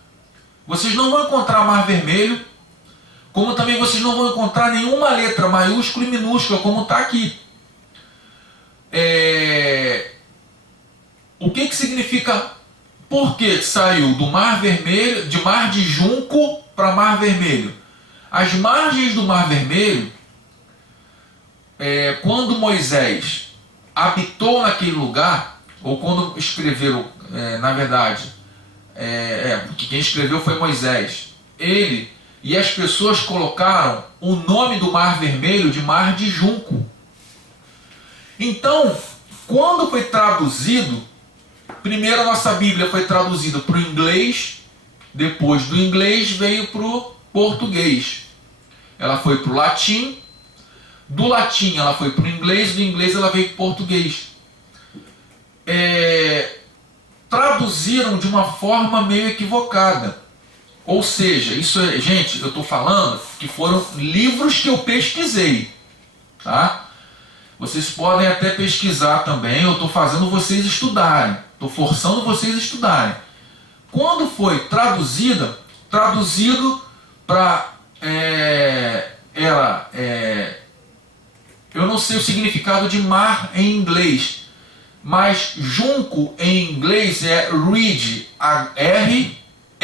vocês não vão encontrar Mar Vermelho, como também vocês não vão encontrar nenhuma letra maiúscula e minúscula, como está aqui. O que significa? Por que saiu do Mar Vermelho, de Mar de Junco para Mar Vermelho? As margens do Mar Vermelho, quando Moisés habitou naquele lugar, ou quando escreveram, na verdade, porque quem escreveu foi Moisés, ele e as pessoas colocaram o nome do Mar Vermelho de Mar de Junco. Então, quando foi traduzido, primeiro a nossa Bíblia foi traduzida para o inglês, depois do inglês veio para o português. Ela foi para o latim, do latim ela foi para o inglês, do inglês ela veio para o português. traduziram de uma forma meio equivocada. Ou seja, isso é, gente, eu estou falando que foram livros que eu pesquisei, tá? Vocês podem até pesquisar também, eu estou fazendo vocês estudarem, estou forçando vocês a estudarem. Quando foi traduzido para eu não sei o significado de mar em inglês, mas junco em inglês é reed,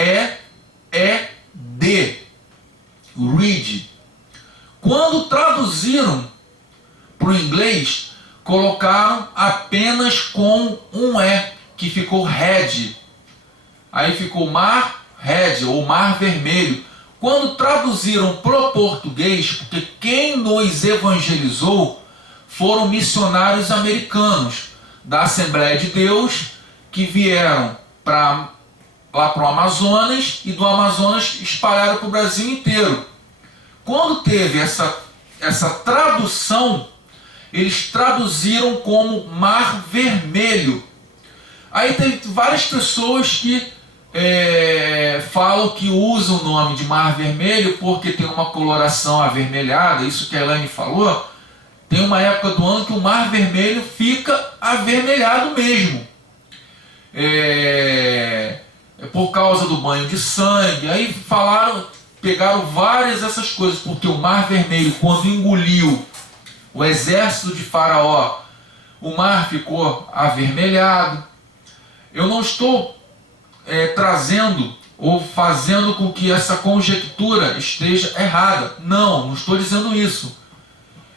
R-E-E-D, reed. Quando traduziram para o inglês, colocaram apenas com um E, que ficou red. Aí ficou mar red, ou mar vermelho. Quando traduziram para o português, porque quem nos evangelizou foram missionários americanos da Assembleia de Deus, que vieram lá para o Amazonas, e do Amazonas espalharam para o Brasil inteiro. Quando teve essa tradução, eles traduziram como Mar Vermelho. Aí tem várias pessoas que falam que usam o nome de Mar Vermelho porque tem uma coloração avermelhada, isso que a Elaine falou. Tem uma época do ano que o Mar Vermelho fica avermelhado mesmo. Por causa do banho de sangue. Aí pegaram várias dessas coisas, porque o Mar Vermelho, quando engoliu o exército de Faraó, o mar ficou avermelhado. Eu não estou trazendo ou fazendo com que essa conjectura esteja errada. Não estou dizendo isso.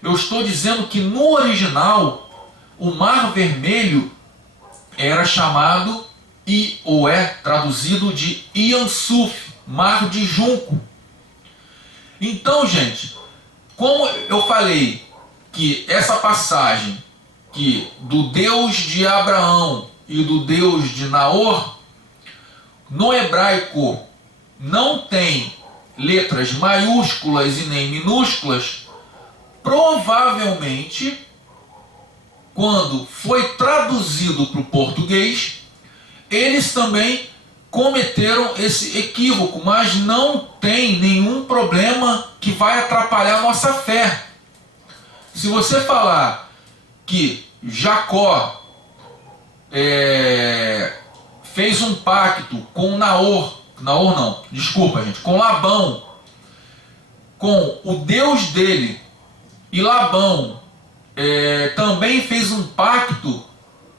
Eu estou dizendo que no original, o Mar Vermelho era chamado, ou é traduzido de Iansuf, mar de junco. Então, gente, como eu falei que essa passagem que do Deus de Abraão e do Deus de Naor, no hebraico não tem letras maiúsculas e nem minúsculas, provavelmente, quando foi traduzido para o português, eles também cometeram esse equívoco, mas não tem nenhum problema que vai atrapalhar a nossa fé. Se você falar que Jacó fez um pacto com com Labão, com o Deus dele, e Labão também fez um pacto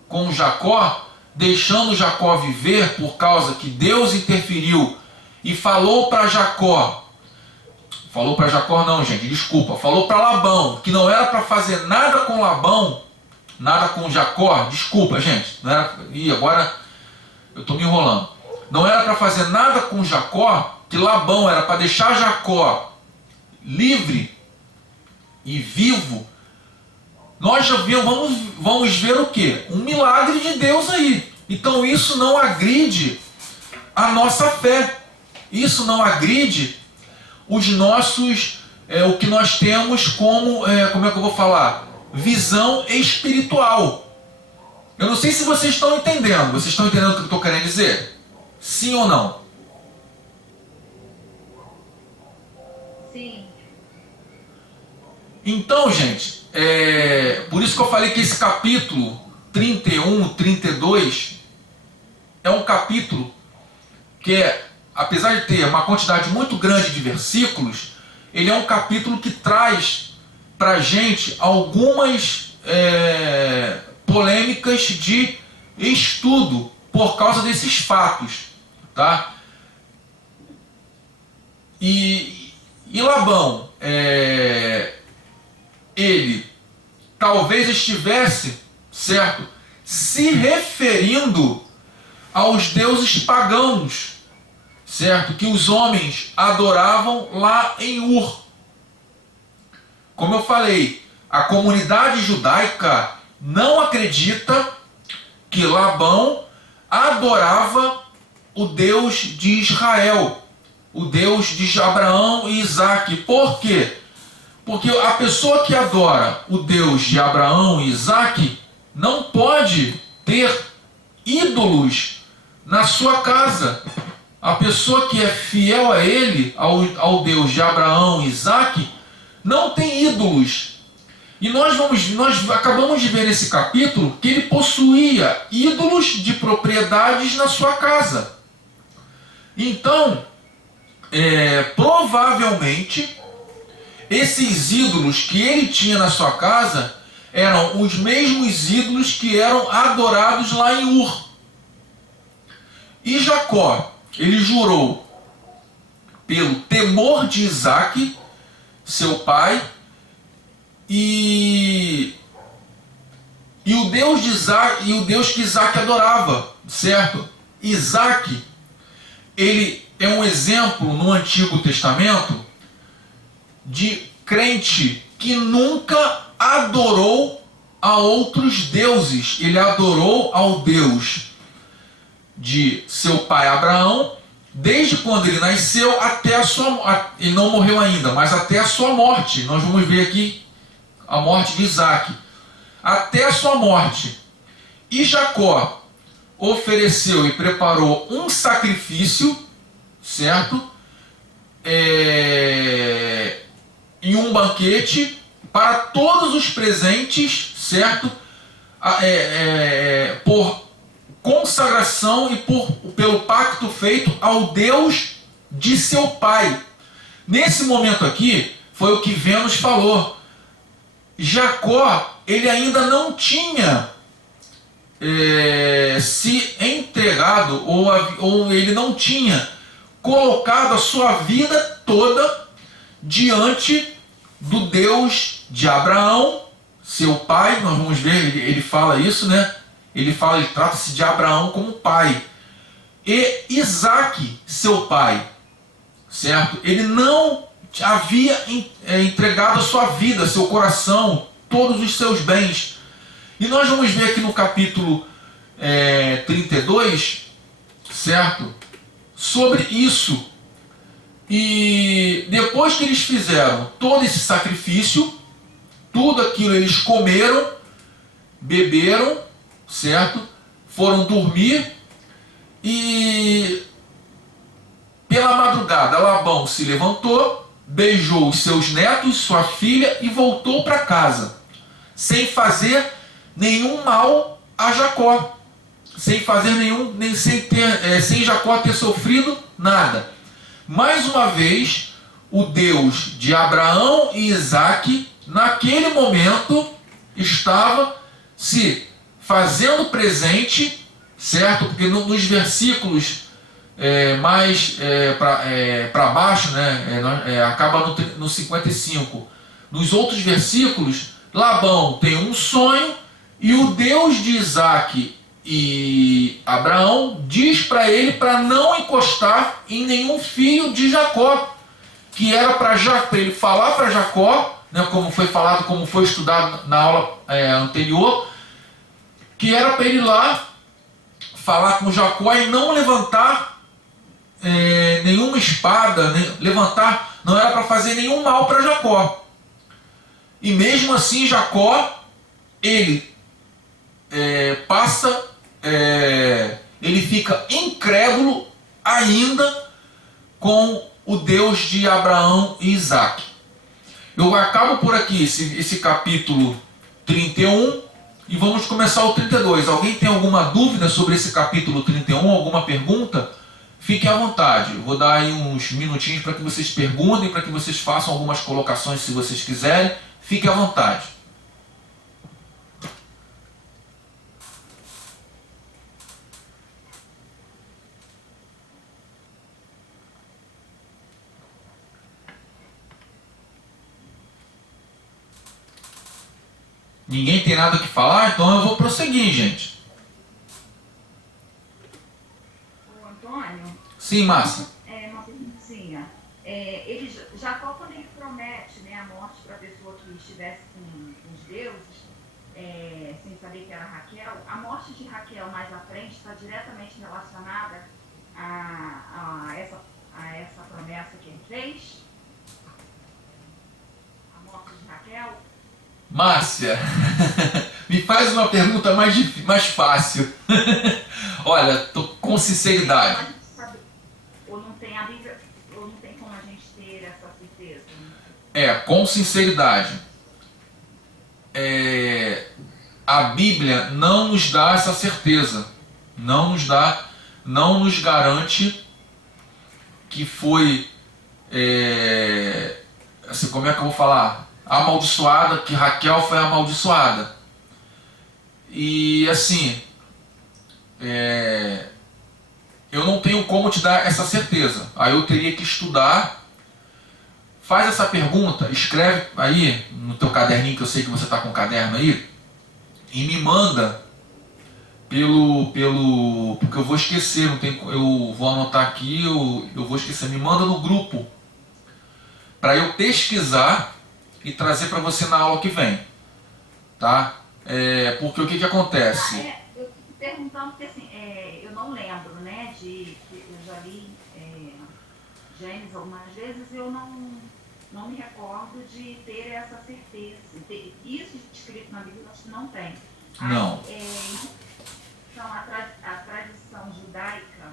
com Jacó, deixando Jacó viver por causa que Deus interferiu e falou para Jacó, falou para Labão, que não era para fazer nada com Labão, nada com Jacó, não era, e agora eu estou me enrolando, não era para fazer nada com Jacó, que Labão era para deixar Jacó livre e vivo. Nós já vamos ver o quê? Um milagre de Deus aí. Então isso não agride a nossa fé. Isso não agride os nossos, o que nós temos como, como é que eu vou falar? Visão espiritual. Eu não sei se vocês estão entendendo. Vocês estão entendendo o que eu estou querendo dizer? Sim ou não? Sim. Então, gente, por isso que eu falei que esse capítulo 31, 32 é um capítulo que apesar de ter uma quantidade muito grande de versículos, ele é um capítulo que traz para a gente algumas polêmicas de estudo por causa desses fatos, tá? E Labão, ele talvez estivesse, certo, se referindo aos deuses pagãos, certo, que os homens adoravam lá em Ur. Como eu falei, a comunidade judaica não acredita que Labão adorava o Deus de Israel, o Deus de Abraão e Isaque. Por quê? Porque a pessoa que adora o Deus de Abraão e Isaque não pode ter ídolos na sua casa. A pessoa que é fiel a ele, ao Deus de Abraão e Isaque, não tem ídolos. E nós acabamos de ver nesse capítulo que ele possuía ídolos de propriedades na sua casa. Então, provavelmente, esses ídolos que ele tinha na sua casa eram os mesmos ídolos que eram adorados lá em Ur. E Jacó, ele jurou pelo temor de Isaque, seu pai, e o Deus de Isaque, e o Deus que Isaque adorava, certo? Isaque, ele é um exemplo no Antigo Testamento de crente que nunca adorou a outros deuses. Ele adorou ao Deus de seu pai Abraão, desde quando ele nasceu até a sua... Ele não morreu ainda, mas até a sua morte. Nós vamos ver aqui a morte de Isaque. Até a sua morte. E Jacó ofereceu e preparou um sacrifício, certo? Em um banquete para todos os presentes, certo? Por consagração e pelo pacto feito ao Deus de seu pai. Nesse momento aqui, foi o que Vênus falou. Jacó, ele ainda não tinha se entregado, ou ele não tinha colocado a sua vida toda diante do Deus de Abraão, seu pai. Nós vamos ver, ele fala isso, né? Ele trata-se de Abraão como pai. E Isaque, seu pai, certo? Ele não havia entregado a sua vida, seu coração, todos os seus bens. E nós vamos ver aqui no capítulo 32, certo? Sobre isso. E depois que eles fizeram todo esse sacrifício, tudo aquilo eles comeram, beberam, certo? Foram dormir e pela madrugada Labão se levantou, beijou os seus netos, sua filha e voltou para casa, sem fazer nenhum mal a Jacó, sem Jacó ter sofrido nada. Mais uma vez, o Deus de Abraão e Isaque, naquele momento, estava se fazendo presente, certo? Porque nos versículos mais para baixo, né? Acaba no 55. Nos outros versículos, Labão tem um sonho e o Deus de Isaque e Abraão diz para ele para não encostar em nenhum filho de Jacó, que era para ele falar para Jacó, né, como foi falado, como foi estudado na aula anterior, que era para ele ir lá falar com Jacó e não levantar nenhuma espada, levantar, não era para fazer nenhum mal para Jacó. E mesmo assim Jacó, ele ele fica incrédulo ainda com o Deus de Abraão e Isaque. Eu acabo por aqui esse capítulo 31 e vamos começar o 32. Alguém tem alguma dúvida sobre esse capítulo 31? Alguma pergunta? Fiquem à vontade. Eu vou dar aí uns minutinhos para que vocês perguntem, para que vocês façam algumas colocações se vocês quiserem. Fiquem à vontade. Ninguém tem nada que falar, então eu vou prosseguir, gente. O Antônio? Sim, Márcia. Uma perguntinha. Jacó, quando ele promete, né, a morte para a pessoa que estivesse com os deuses, sem saber que era Raquel, a morte de Raquel mais à frente está diretamente relacionada a essa promessa que ele fez? A morte de Raquel? Márcia, me faz uma pergunta mais fácil. Olha, com com sinceridade. Como a gente sabe, ou não tem a Bíblia, ou não tem como a gente ter essa certeza? Com sinceridade. A Bíblia não nos dá essa certeza. Não nos garante que foi, assim, como é que eu vou falar? Amaldiçoada, que Raquel foi amaldiçoada. E assim, eu não tenho como te dar essa certeza. Aí eu teria que estudar. Faz essa pergunta, escreve aí no teu caderninho, que eu sei que você está com o caderno aí, e me manda porque eu vou esquecer, eu vou anotar aqui, eu vou esquecer. Me manda no grupo para eu pesquisar e trazer para você na aula que vem, tá? Porque o que acontece? Eu fico perguntando porque assim, eu não lembro, né, eu já li Gênesis algumas vezes, eu não me recordo de ter essa certeza. Isso escrito na Bíblia acho que não tem. Não. Então, a tradição judaica,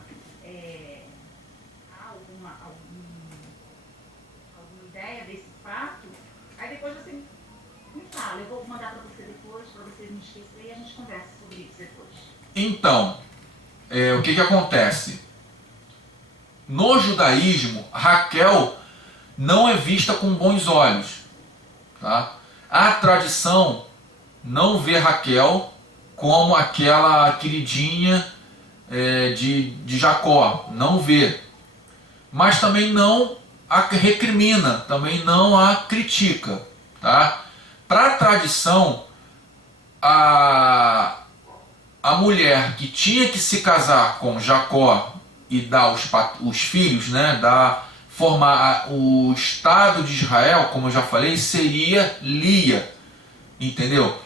há alguma ideia desse fato? Aí depois você me fala, eu vou mandar para você depois, para você não esquecer, e a gente conversa sobre isso depois. Então, o que acontece? No judaísmo, Raquel não é vista com bons olhos, tá? A tradição não vê Raquel como aquela queridinha de Jacó, não vê. Mas também não a recrimina, também não a critica, tá? Para a tradição, a mulher que tinha que se casar com Jacó e dar os filhos, né, formar o Estado de Israel, como eu já falei, seria Lia, entendeu?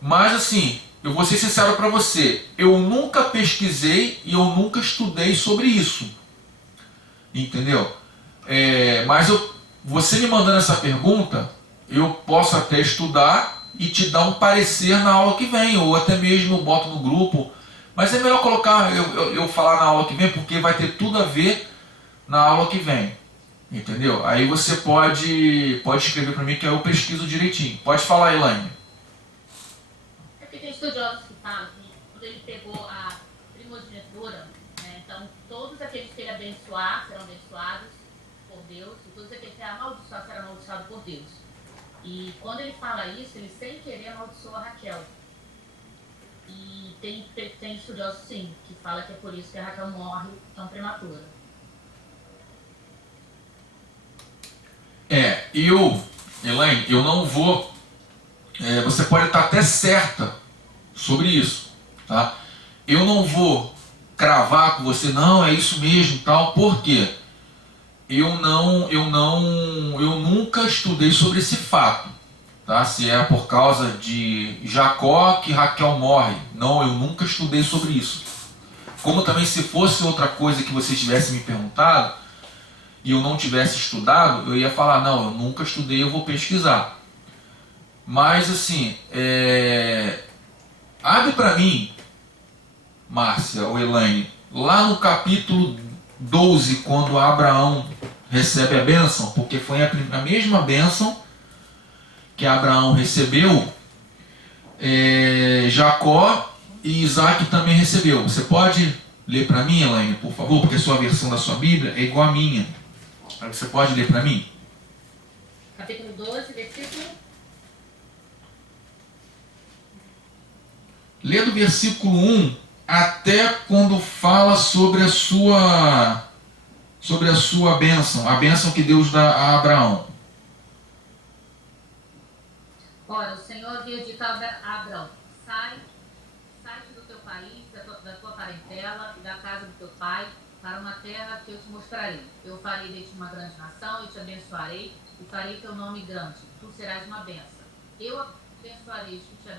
Mas assim, eu vou ser sincero para você, eu nunca pesquisei e eu nunca estudei sobre isso, entendeu? Mas você me mandando essa pergunta, eu posso até estudar e te dar um parecer na aula que vem, ou até mesmo eu boto no grupo, mas é melhor colocar, eu falar na aula que vem, porque vai ter tudo a ver na aula que vem, entendeu? Aí você pode escrever para mim que eu pesquiso direitinho. Pode falar, Elaine. Porque tem estudiosos que falam que quando ele pegou a primogenitura, né, então todos aqueles que ele abençoar serão abençoados por Deus, e todos aqueles que ele amaldiçoar serão amaldiçoados por Deus. E quando ele fala isso, ele sem querer amaldiçoa Raquel. E tem estudiosos sim, que falam que é por isso que a Raquel morre tão prematura. Elaine, eu não vou... você pode estar até certa sobre isso, tá? Eu não vou cravar com você, não, é isso mesmo, tal, por quê? Eu nunca estudei sobre esse fato, tá? Se é por causa de Jacó que Raquel morre. Não, eu nunca estudei sobre isso. Como também se fosse outra coisa que você tivesse me perguntado e eu não tivesse estudado, eu ia falar, não, eu nunca estudei, eu vou pesquisar. Mas assim, abre para mim, Márcia ou Elaine, lá no capítulo 12, quando Abraão recebe a bênção, porque foi a mesma bênção que Abraão recebeu, Jacó e Isaac também recebeu. Você pode ler para mim, Elaine, por favor, porque a sua versão da sua Bíblia é igual à minha. Você pode ler para mim? Capítulo 12, versículo... Lê do versículo 1 até quando fala sobre a sua bênção, a bênção que Deus dá a Abraão. Ora, o Senhor havia dito a Abraão, sai-te do teu país, da tua parentela e da casa do teu pai, para uma terra que eu te mostrarei. Eu farei de ti uma grande nação, e te abençoarei, e farei teu nome grande. Tu serás uma bênção. Eu abençoarei os que te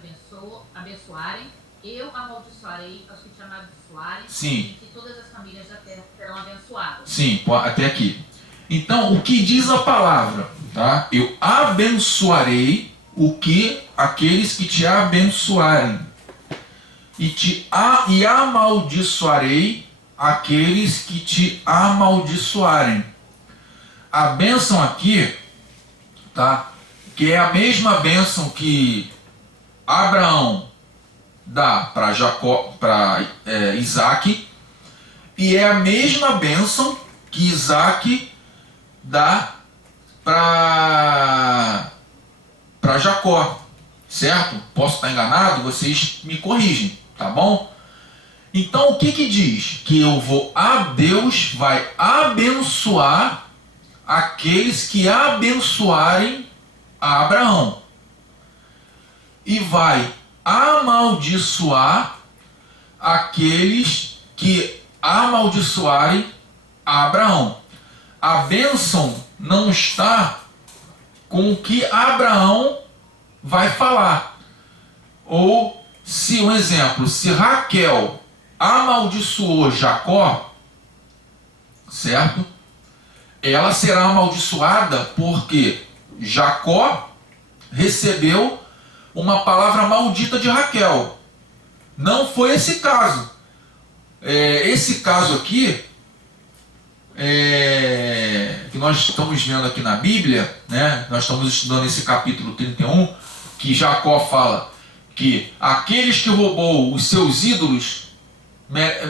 abençoarem, eu amaldiçoarei os que te amaldiçoarem, Sim. E que todas as famílias da terra serão abençoadas. Sim, até aqui. Então, o que diz a palavra? Tá? Eu abençoarei aqueles que te abençoarem, e amaldiçoarei aqueles que te amaldiçoarem. A bênção aqui, tá? Que é a mesma bênção que Abraão dá para Jacó, para Isaac, e é a mesma bênção que Isaac dá para Jacó, certo? Posso estar enganado? Vocês me corrigem, tá bom? Então o que diz? Que Deus vai abençoar aqueles que abençoarem a Abraão, e vai amaldiçoar aqueles que amaldiçoarem a Abraão. A bênção não está com o que Abraão vai falar. Ou, se um exemplo, se Raquel amaldiçoou Jacó, certo? Ela será amaldiçoada porque Jacó recebeu uma palavra maldita de Raquel. Não foi esse caso. Esse caso aqui, que nós estamos vendo aqui na Bíblia, né? Nós estamos estudando esse capítulo 31, que Jacó fala que aqueles que roubou os seus ídolos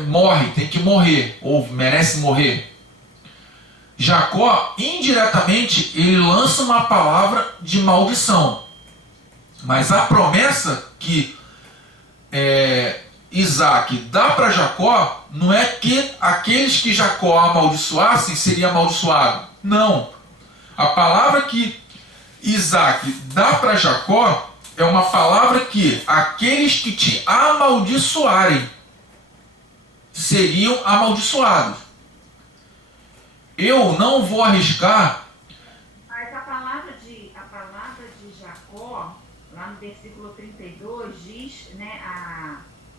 morrem, tem que morrer, ou merece morrer. Jacó, indiretamente, ele lança uma palavra de maldição. Mas a promessa que Isaac dá para Jacó não é que aqueles que Jacó amaldiçoassem seriam amaldiçoados. Não. A palavra que Isaac dá para Jacó é uma palavra que aqueles que te amaldiçoarem seriam amaldiçoados. Eu não vou arriscar. Mas a palavra de Jacó, lá no versículo 32, diz, né,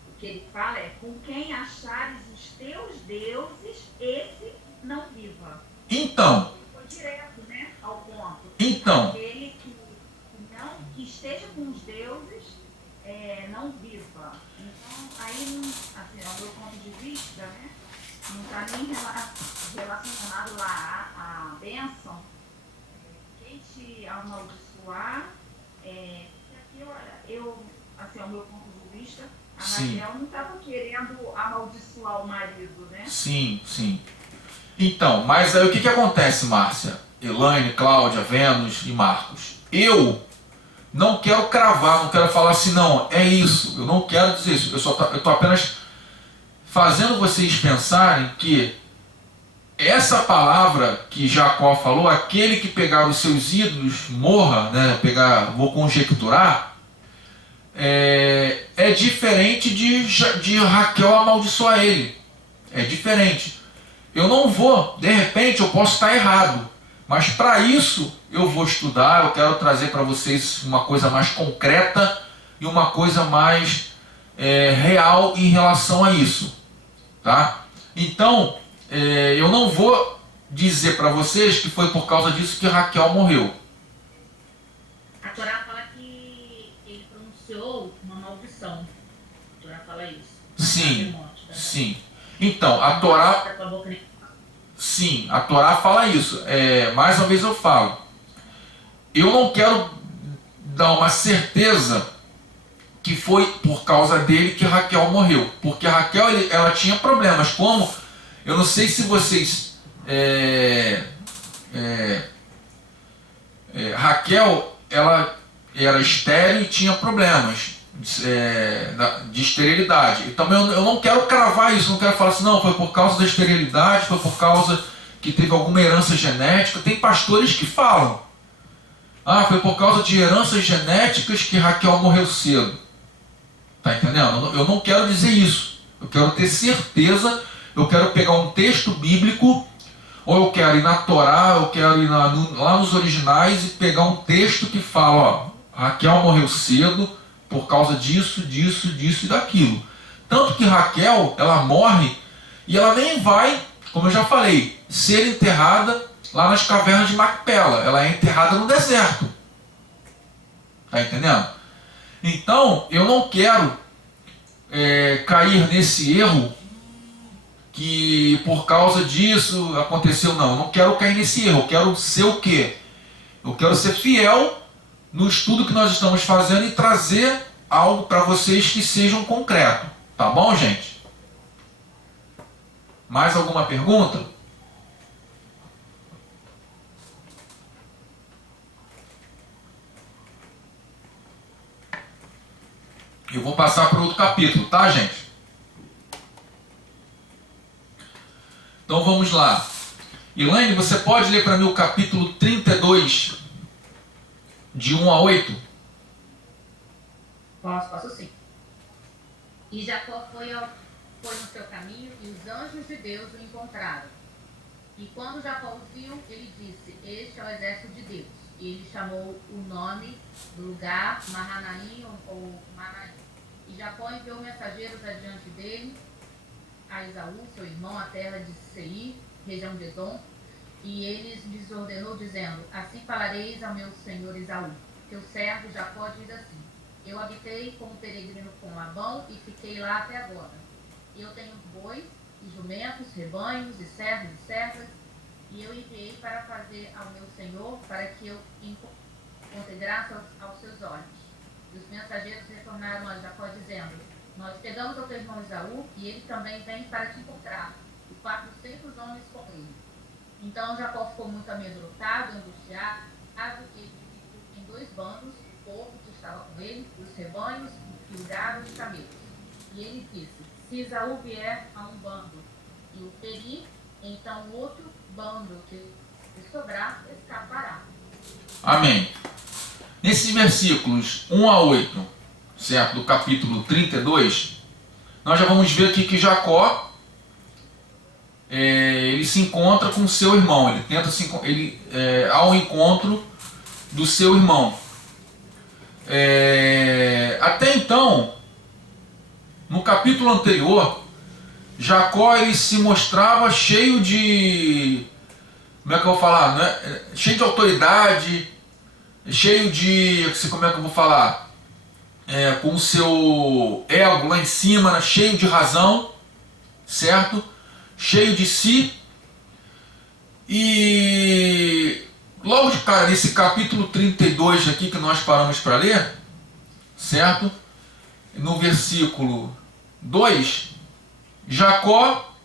o que ele fala é: com quem achares os teus deuses, esse não viva. Então. Foi direto, né, ao ponto. Então. Aquele que esteja com os deuses, não viva. Então, aí, assim, ao meu ponto de vista, né, não está nem relacionado lá à bênção. Quem te amaldiçoar, assim, ao meu ponto de vista, a Raquel não estava querendo amaldiçoar o marido, né? Sim, sim. Então, mas aí o que acontece, Márcia, Elaine, Cláudia, Vênus e Marcos? Eu não quero cravar, não quero falar assim, não, é isso. Eu não quero dizer isso. Eu estou apenas fazendo vocês pensarem que essa palavra que Jacó falou, aquele que pegar os seus ídolos, morra, né? Vou conjecturar, é diferente de Raquel amaldiçoar ele. É diferente. Eu não vou, de repente eu posso estar errado, mas para isso eu vou estudar, eu quero trazer para vocês uma coisa mais concreta e uma coisa mais real em relação a isso. Tá? Então, eu não vou dizer para vocês que foi por causa disso que Raquel morreu. A Torá fala que ele pronunciou uma maldição. A Torá fala isso. Sim, sim. Então, a Torá... Sim, a Torá fala isso. Mais uma vez eu falo. Eu não quero dar uma certeza que foi por causa dele que Raquel morreu. Porque a Raquel, ela tinha problemas. Como? Eu não sei se vocês... Raquel, ela era estéril e tinha problemas de esterilidade. Então eu não quero cravar isso, não quero falar assim, não, foi por causa da esterilidade, foi por causa que teve alguma herança genética. Tem pastores que falam, foi por causa de heranças genéticas que Raquel morreu cedo. Tá entendendo? Eu não quero dizer isso. Eu quero ter certeza, eu quero pegar um texto bíblico, ou eu quero ir na Torá, eu quero ir lá nos originais e pegar um texto que fala, Raquel morreu cedo por causa disso, disso, disso e daquilo. Tanto que Raquel, ela morre e ela nem vai, como eu já falei, ser enterrada lá nas cavernas de Macpela. Ela é enterrada no deserto. Tá entendendo? Então, eu não quero cair nesse erro que por causa disso aconteceu. Não, eu não quero cair nesse erro. Eu quero ser o quê? Eu quero ser fiel no estudo que nós estamos fazendo e trazer algo para vocês que sejam concreto. Tá bom, gente? Mais alguma pergunta? Eu vou passar para outro capítulo, tá, gente? Então vamos lá. Elaine, você pode ler para mim o capítulo 32, de 1 a 8? Posso sim. E Jacó foi no seu caminho e os anjos de Deus o encontraram. E quando Jacó os viu, ele disse: Este é o exército de Deus. E ele chamou o nome do lugar Mahanaim ou Manaim. E Jacó enviou mensageiros adiante dele a Esaú, seu irmão, a terra de Seir, região de Edom, e eles lhes ordenou, dizendo: Assim falareis ao meu senhor Esaú. Teu servo Jacó diz assim: Eu habitei como peregrino com Labão e fiquei lá até agora. Eu tenho bois e jumentos, rebanhos e servos e servas, e eu enviei para fazer ao meu senhor, para que eu encontre graça aos seus olhos. E os mensageiros retornaram a Jacó, dizendo: Nós pegamos ao teu irmão Esaú, e ele também vem para te encontrar, e 400 homens com ele. Então Jacó ficou muito amedrontado, angustiado, e dividiu em 2 bandos o povo que estava com ele, os rebanhos e o gado e os camelos. E ele disse: Se Esaú vier a um bando e o ferir, então o outro bando que sobrar escapará. Amém. Nesses versículos 1 a 8, certo, do capítulo 32, nós já vamos ver aqui que Jacó ele se encontra com seu irmão, ele tenta ao encontro do seu irmão. Até então, no capítulo anterior, Jacó ele se mostrava cheio de, como é que eu vou falar, né? Cheio de autoridade, cheio de, como é que eu vou falar, com o seu ego lá em cima, né? Cheio de razão, certo? Cheio de si. E logo de cara, nesse capítulo 32 aqui que nós paramos para ler, certo? No versículo 2, Jacó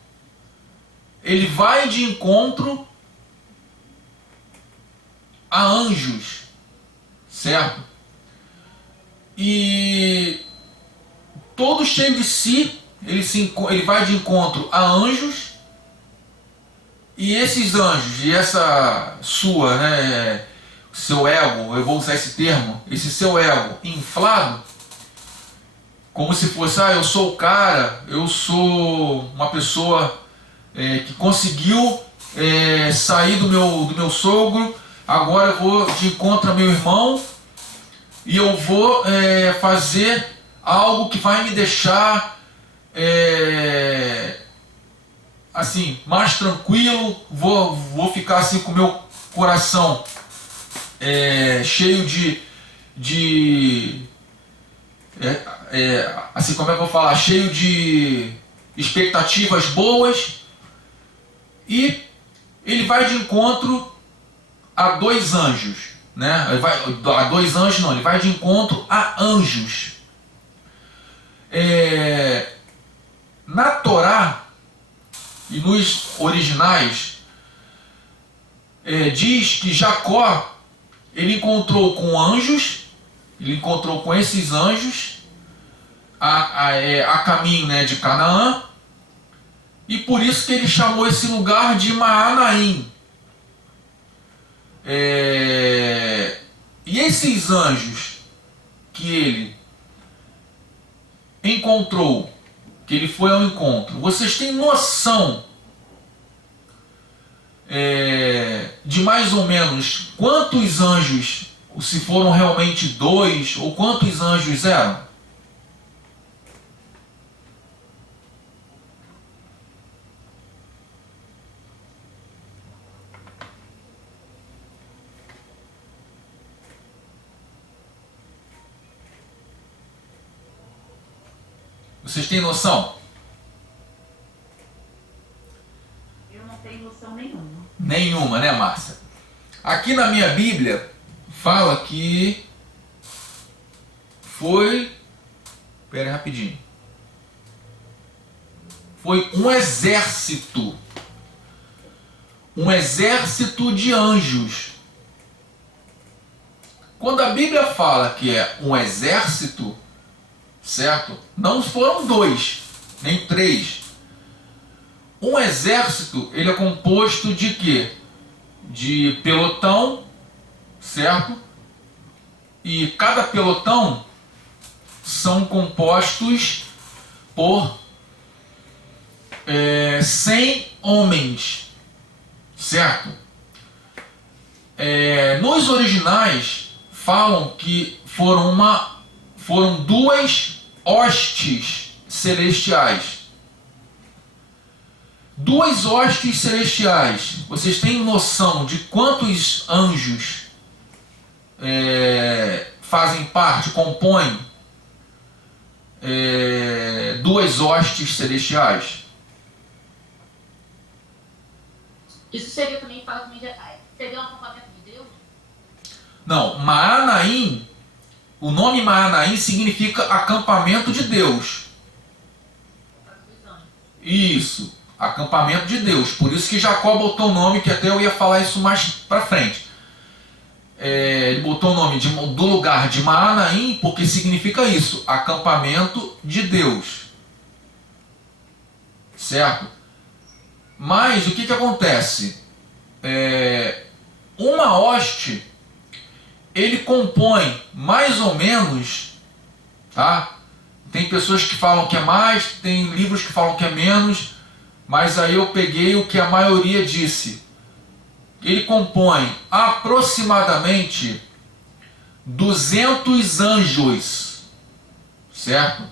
ele vai de encontro a anjos, certo? E todo cheio de si, ele vai de encontro a anjos, e esses anjos, e essa sua, né, seu ego, eu vou usar esse termo, esse seu ego inflado, como se fosse, eu sou o cara, eu sou uma pessoa que conseguiu sair do meu sogro, agora eu vou de encontro a meu irmão e eu vou fazer algo que vai me deixar assim, mais tranquilo, vou ficar assim com o meu coração cheio de assim, como é que eu vou falar, cheio de expectativas boas, e ele vai de encontro a 2 anjos, né? A 2 anjos não, ele vai de encontro a anjos. Na Torá e nos originais diz que Jacó ele encontrou com anjos, ele encontrou com esses anjos a caminho, né, de Canaã, e por isso que ele chamou esse lugar de Mahanaim. E esses anjos que ele encontrou, que ele foi ao encontro, vocês têm noção de mais ou menos quantos anjos, se foram realmente 2, ou quantos anjos eram? Vocês têm noção? oposição nenhuma. Nenhuma, né, Márcia? Aqui na minha Bíblia fala que foi... Espera aí rapidinho. Foi um exército. Um exército de anjos. Quando a Bíblia fala que é um exército, certo? Não foram 2, nem 3. Um exército, ele é composto de quê? De pelotão, certo? E cada pelotão são compostos por 100 homens, certo? Nos originais falam que foram 2 hostes celestiais. 2 hostes celestiais. Vocês têm noção de quantos anjos fazem parte, compõem 2 hostes celestiais? Isso seria também, fala também, seria um acampamento de Deus? Não, Maanaim, o nome Maanaim significa acampamento de Deus. Isso, acampamento de Deus. Por isso que Jacó botou o nome, que até eu ia falar isso mais pra frente. Ele botou o nome do lugar de Maanaim porque significa isso, acampamento de Deus. Certo? Mas o que acontece? Uma hoste, ele compõe mais ou menos, tá? Tem pessoas que falam que é mais, tem livros que falam que é menos, mas aí eu peguei o que a maioria disse. Ele compõe aproximadamente 200 anjos, certo?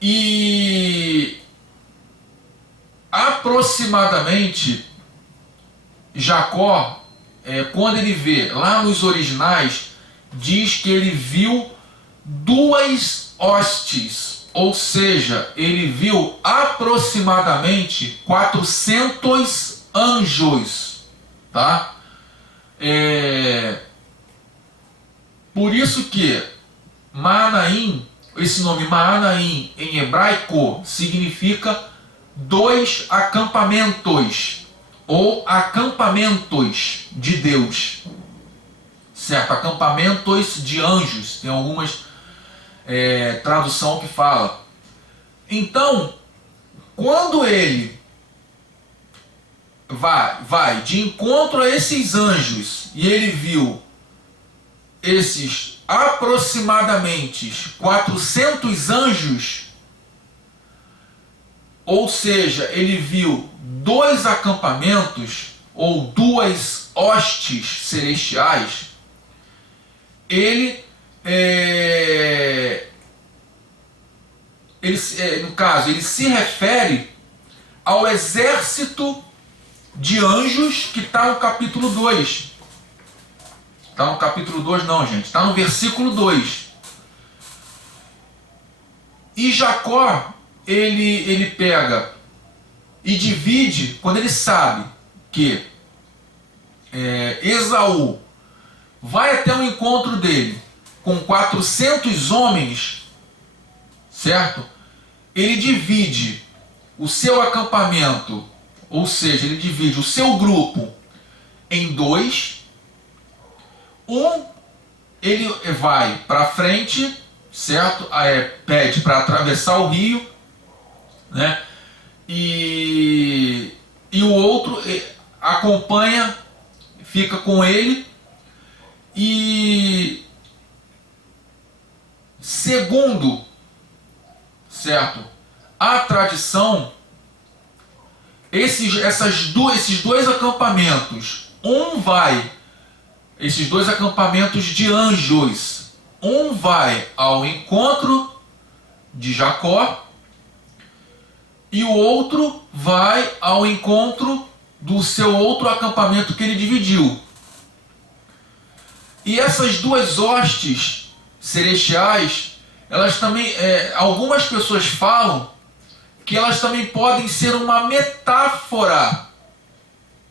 E aproximadamente Jacó, quando ele vê lá nos originais, diz que ele viu 2 hostes, ou seja, ele viu aproximadamente 400 anjos, tá? Por isso que Maanaim, esse nome Maanaim em hebraico significa 2 acampamentos, ou acampamentos de Deus, certo? Acampamentos de anjos, tem algumas tradução que fala. Então, quando ele vai de encontro a esses anjos e ele viu esses aproximadamente 400 anjos, ou seja, ele viu 2 acampamentos ou 2 hostes celestiais, no caso, ele se refere ao exército de anjos que está no capítulo 2. Está no capítulo 2 não, gente. Está no versículo 2. E Jacó, ele pega e divide, quando ele sabe que Esaú vai até o encontro dele com 400 homens, certo? Ele divide o seu acampamento, ou seja, ele divide o seu grupo em 2. Ele vai para frente, certo? Pede para atravessar o rio, né? E o outro acompanha, fica com ele. E segundo, certo, a tradição, esses 2 acampamentos, esses 2 acampamentos de anjos, vai ao encontro de Jacó e o outro vai ao encontro do seu outro acampamento que ele dividiu. E essas 2 hostes celestiais, elas também, algumas pessoas falam que elas também podem ser uma metáfora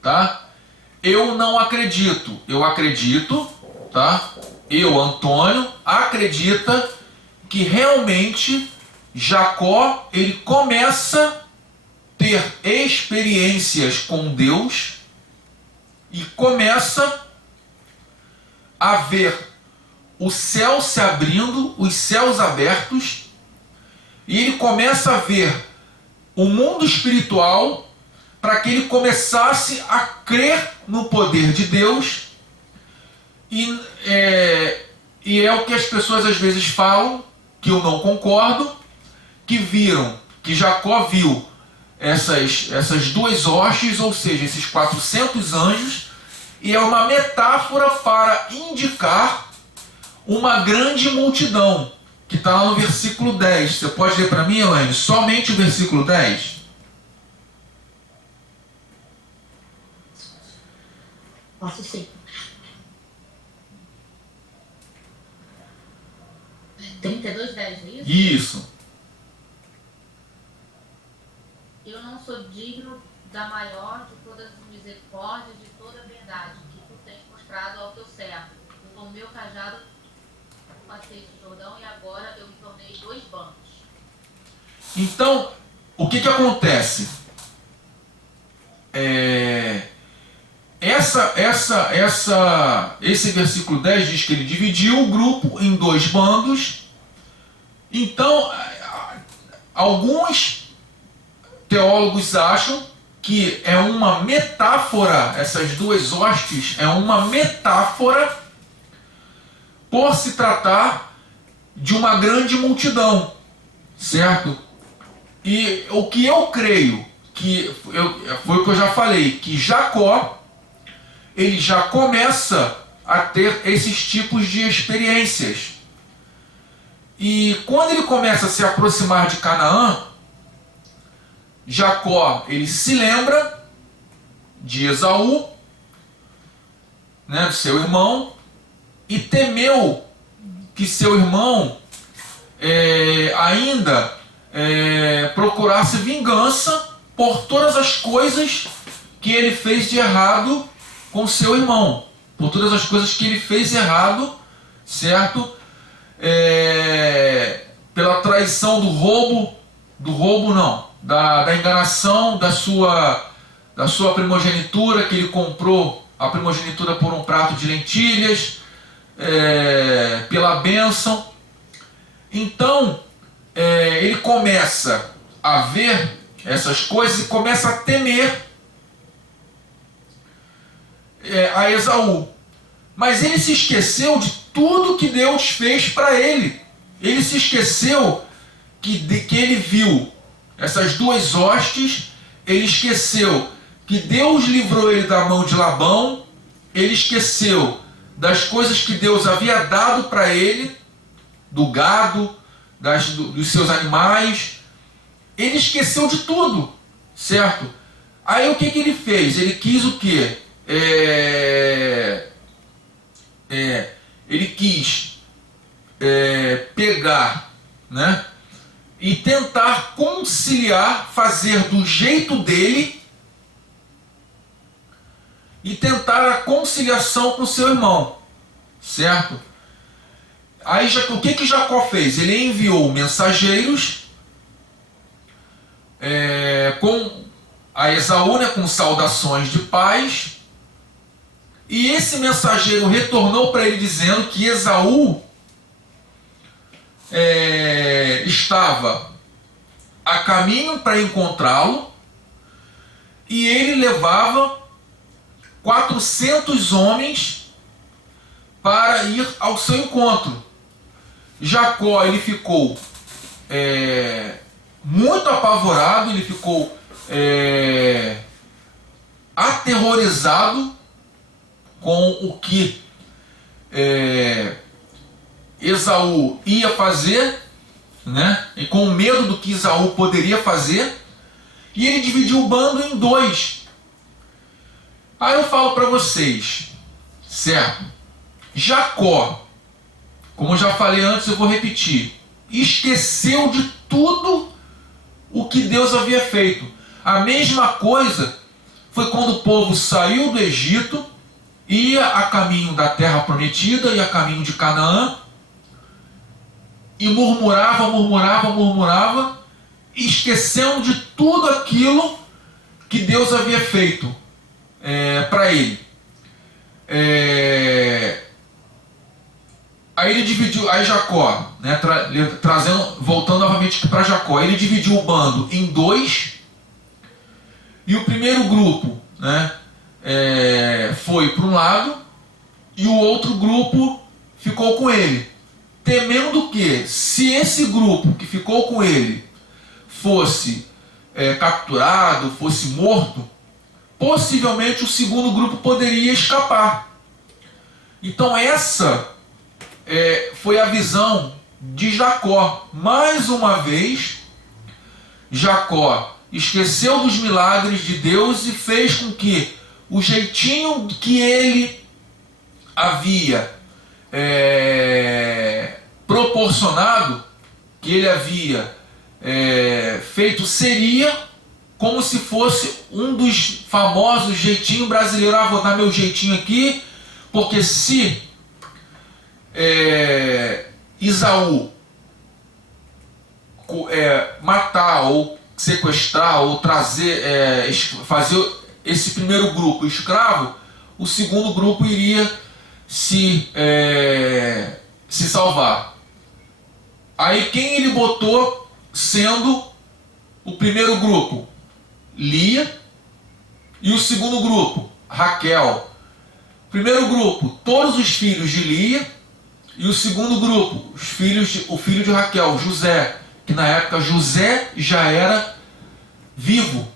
tá? Eu não acredito. Eu acredito, tá? Eu, Antônio, acredita que realmente Jacó, ele começa a ter experiências com Deus e começa a ver o céu se abrindo, os céus abertos, e ele começa a ver o mundo espiritual para que ele começasse a crer no poder de Deus. E é o que as pessoas às vezes falam, que eu não concordo, que Jacó viu essas duas hostes, ou seja, esses 400 anjos, e é uma metáfora para indicar uma grande multidão, que está lá no versículo 10. Você pode ler para mim, Elaine, somente o versículo 10? Posso sim. 32:10, é isso? Isso. Eu não sou digno da maior de todas as misericórdias, de toda a verdade que tu tens mostrado ao teu servo. Eu com o meu cajado passei esse Jordão e agora eu me tornei 2 bancos. Então, o que acontece? Esse versículo 10 diz que ele dividiu o grupo em 2 bandos. Então, alguns teólogos acham que é uma metáfora, essas 2 hostes é uma metáfora por se tratar de uma grande multidão, certo? E o que eu creio, foi o que eu já falei, que Jacó, ele já começa a ter esses tipos de experiências. E quando ele começa a se aproximar de Canaã, Jacó, ele se lembra de Esaú, né, do seu irmão, e temeu que seu irmão ainda procurasse vingança por todas as coisas que ele fez de errado com seu irmão, por todas as coisas que ele fez errado, certo? Pela traição da enganação da sua primogenitura, que ele comprou a primogenitura por um prato de lentilhas, pela bênção. Então, ele começa a ver essas coisas e começa a temer a Esaú. Mas ele se esqueceu de tudo que Deus fez para ele. Ele se esqueceu que ele viu essas 2 hostes, ele esqueceu que Deus livrou ele da mão de Labão, ele esqueceu das coisas que Deus havia dado para ele, do gado, dos seus animais. Ele esqueceu de tudo, certo? Aí o que ele fez? Ele quis o quê? Ele quis pegar, né, e tentar conciliar, fazer do jeito dele e tentar a conciliação com seu irmão, certo? Aí o que Jacó fez? Ele enviou mensageiros com a Esaú, né, com saudações de paz. E esse mensageiro retornou para ele dizendo que Esaú estava a caminho para encontrá-lo, e ele levava 400 homens para ir ao seu encontro. Jacó, ele ficou muito apavorado, ele ficou aterrorizado com o que Esaú ia fazer, né? E com medo do que Esaú poderia fazer, e ele dividiu o bando em 2. Aí eu falo para vocês, certo? Jacó, como eu já falei antes, eu vou repetir, esqueceu de tudo o que Deus havia feito. A mesma coisa foi quando o povo saiu do Egito, ia a caminho da terra prometida, ia a caminho de Canaã, e murmurava, esquecendo de tudo aquilo que Deus havia feito para ele. Aí ele dividiu, aí Jacó, né, voltando novamente para Jacó, ele dividiu o bando em dois, e o primeiro grupo, né, foi para um lado, e o outro grupo ficou com ele, temendo que, se esse grupo que ficou com ele fosse capturado, fosse morto, possivelmente o segundo grupo poderia escapar. Então essa foi a visão de Jacó. Mais uma vez, Jacó esqueceu dos milagres de Deus e fez com que o jeitinho que ele havia proporcionado, que ele havia feito, seria como se fosse um dos famosos jeitinhos brasileiros. Vou dar meu jeitinho aqui, porque se Esaú matar ou sequestrar ou trazer, fazer esse primeiro grupo escravo, o segundo grupo iria se salvar. Aí quem ele botou sendo o primeiro grupo? Lia. E o segundo grupo? Raquel. Primeiro grupo, todos os filhos de Lia. E o segundo grupo, o filho de Raquel, José, que na época José já era vivo.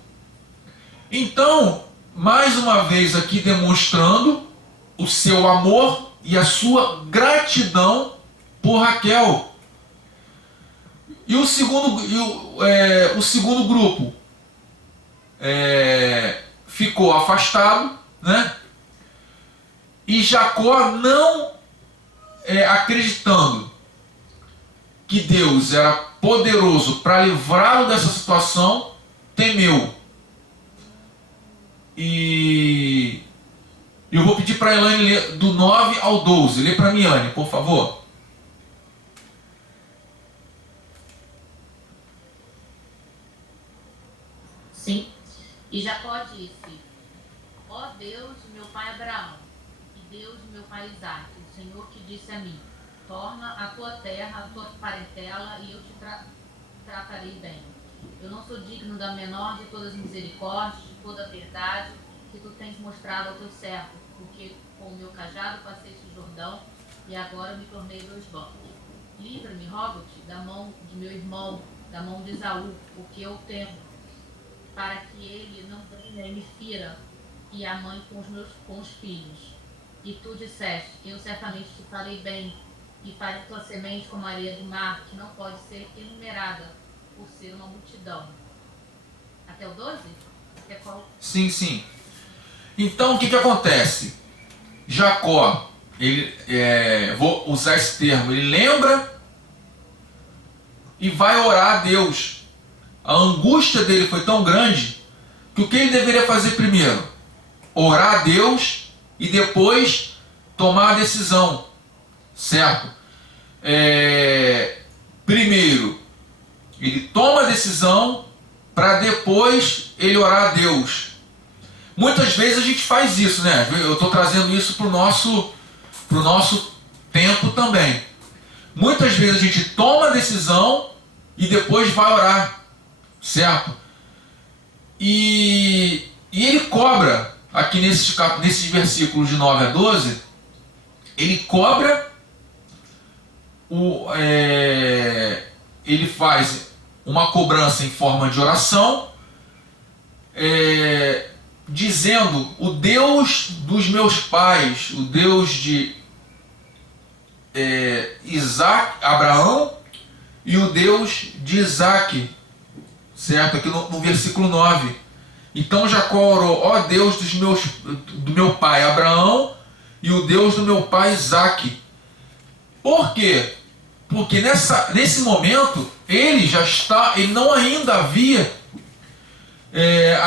Então, mais uma vez aqui demonstrando o seu amor e a sua gratidão por Raquel. E o segundo grupo ficou afastado, né? E Jacó, não acreditando que Deus era poderoso para livrá-lo dessa situação, temeu. E eu vou pedir para a Elaine ler do 9 ao 12. Lê para mim, Anne, por favor. Sim. E Jacó disse: ó Deus, meu pai Abraão, e Deus, meu pai Isaque, o Senhor que disse a mim: torna a tua terra, a tua parentela, e eu te tratarei bem. Eu não sou digno da menor de todas as misericórdias, de toda a verdade que tu tens mostrado ao teu servo, porque com o meu cajado passei este Jordão, e agora me tornei dois bancos. Livra-me, rogo-te, da mão de meu irmão, da mão de Esaú, porque eu temo, para que ele não venha e me fira, e a mãe com os filhos. E tu disseste: eu certamente te farei bem, e farei tua semente como a areia do mar, que não pode ser enumerada, por ser uma multidão. Até o 12? Sim, sim. Então o que acontece? Jacó, vou usar esse termo, ele lembra e vai orar a Deus. A angústia dele foi tão grande que o que ele deveria fazer primeiro? Orar a Deus e depois tomar a decisão, certo? Primeiro, ele toma a decisão para depois ele orar a Deus. Muitas vezes a gente faz isso, né? Eu estou trazendo isso para o nosso tempo também. Muitas vezes a gente toma a decisão e depois vai orar, certo? E ele cobra, aqui nesses versículos de 9 a 12, ele cobra, ele faz uma cobrança em forma de oração, dizendo: o Deus dos meus pais, o Deus de Abraão e o Deus de Isaque, certo? Aqui no versículo 9. Então Jacó orou: ó Deus do meu pai Abraão e o Deus do meu pai Isaque. Por quê? Porque nesse momento ele não ainda havia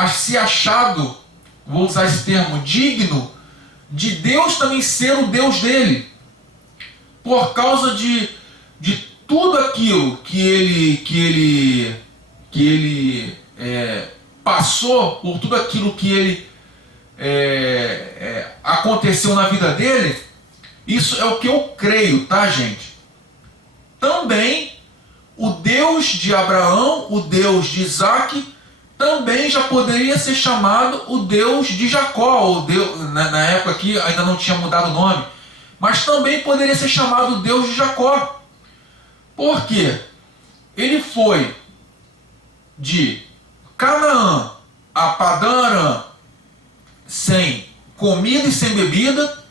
se achado vou usar esse termo, digno de Deus também ser o Deus dele, por causa de tudo aquilo que ele passou, por tudo aquilo que ele aconteceu na vida dele. Isso é o que eu creio, tá, gente? Também o Deus de Abraão, o Deus de Isaac, também já poderia ser chamado o Deus de Jacó, o Deus, na época aqui ainda não tinha mudado o nome, mas também poderia ser chamado o Deus de Jacó. Por quê? Ele foi de Canaã a Padã Arã sem comida e sem bebida,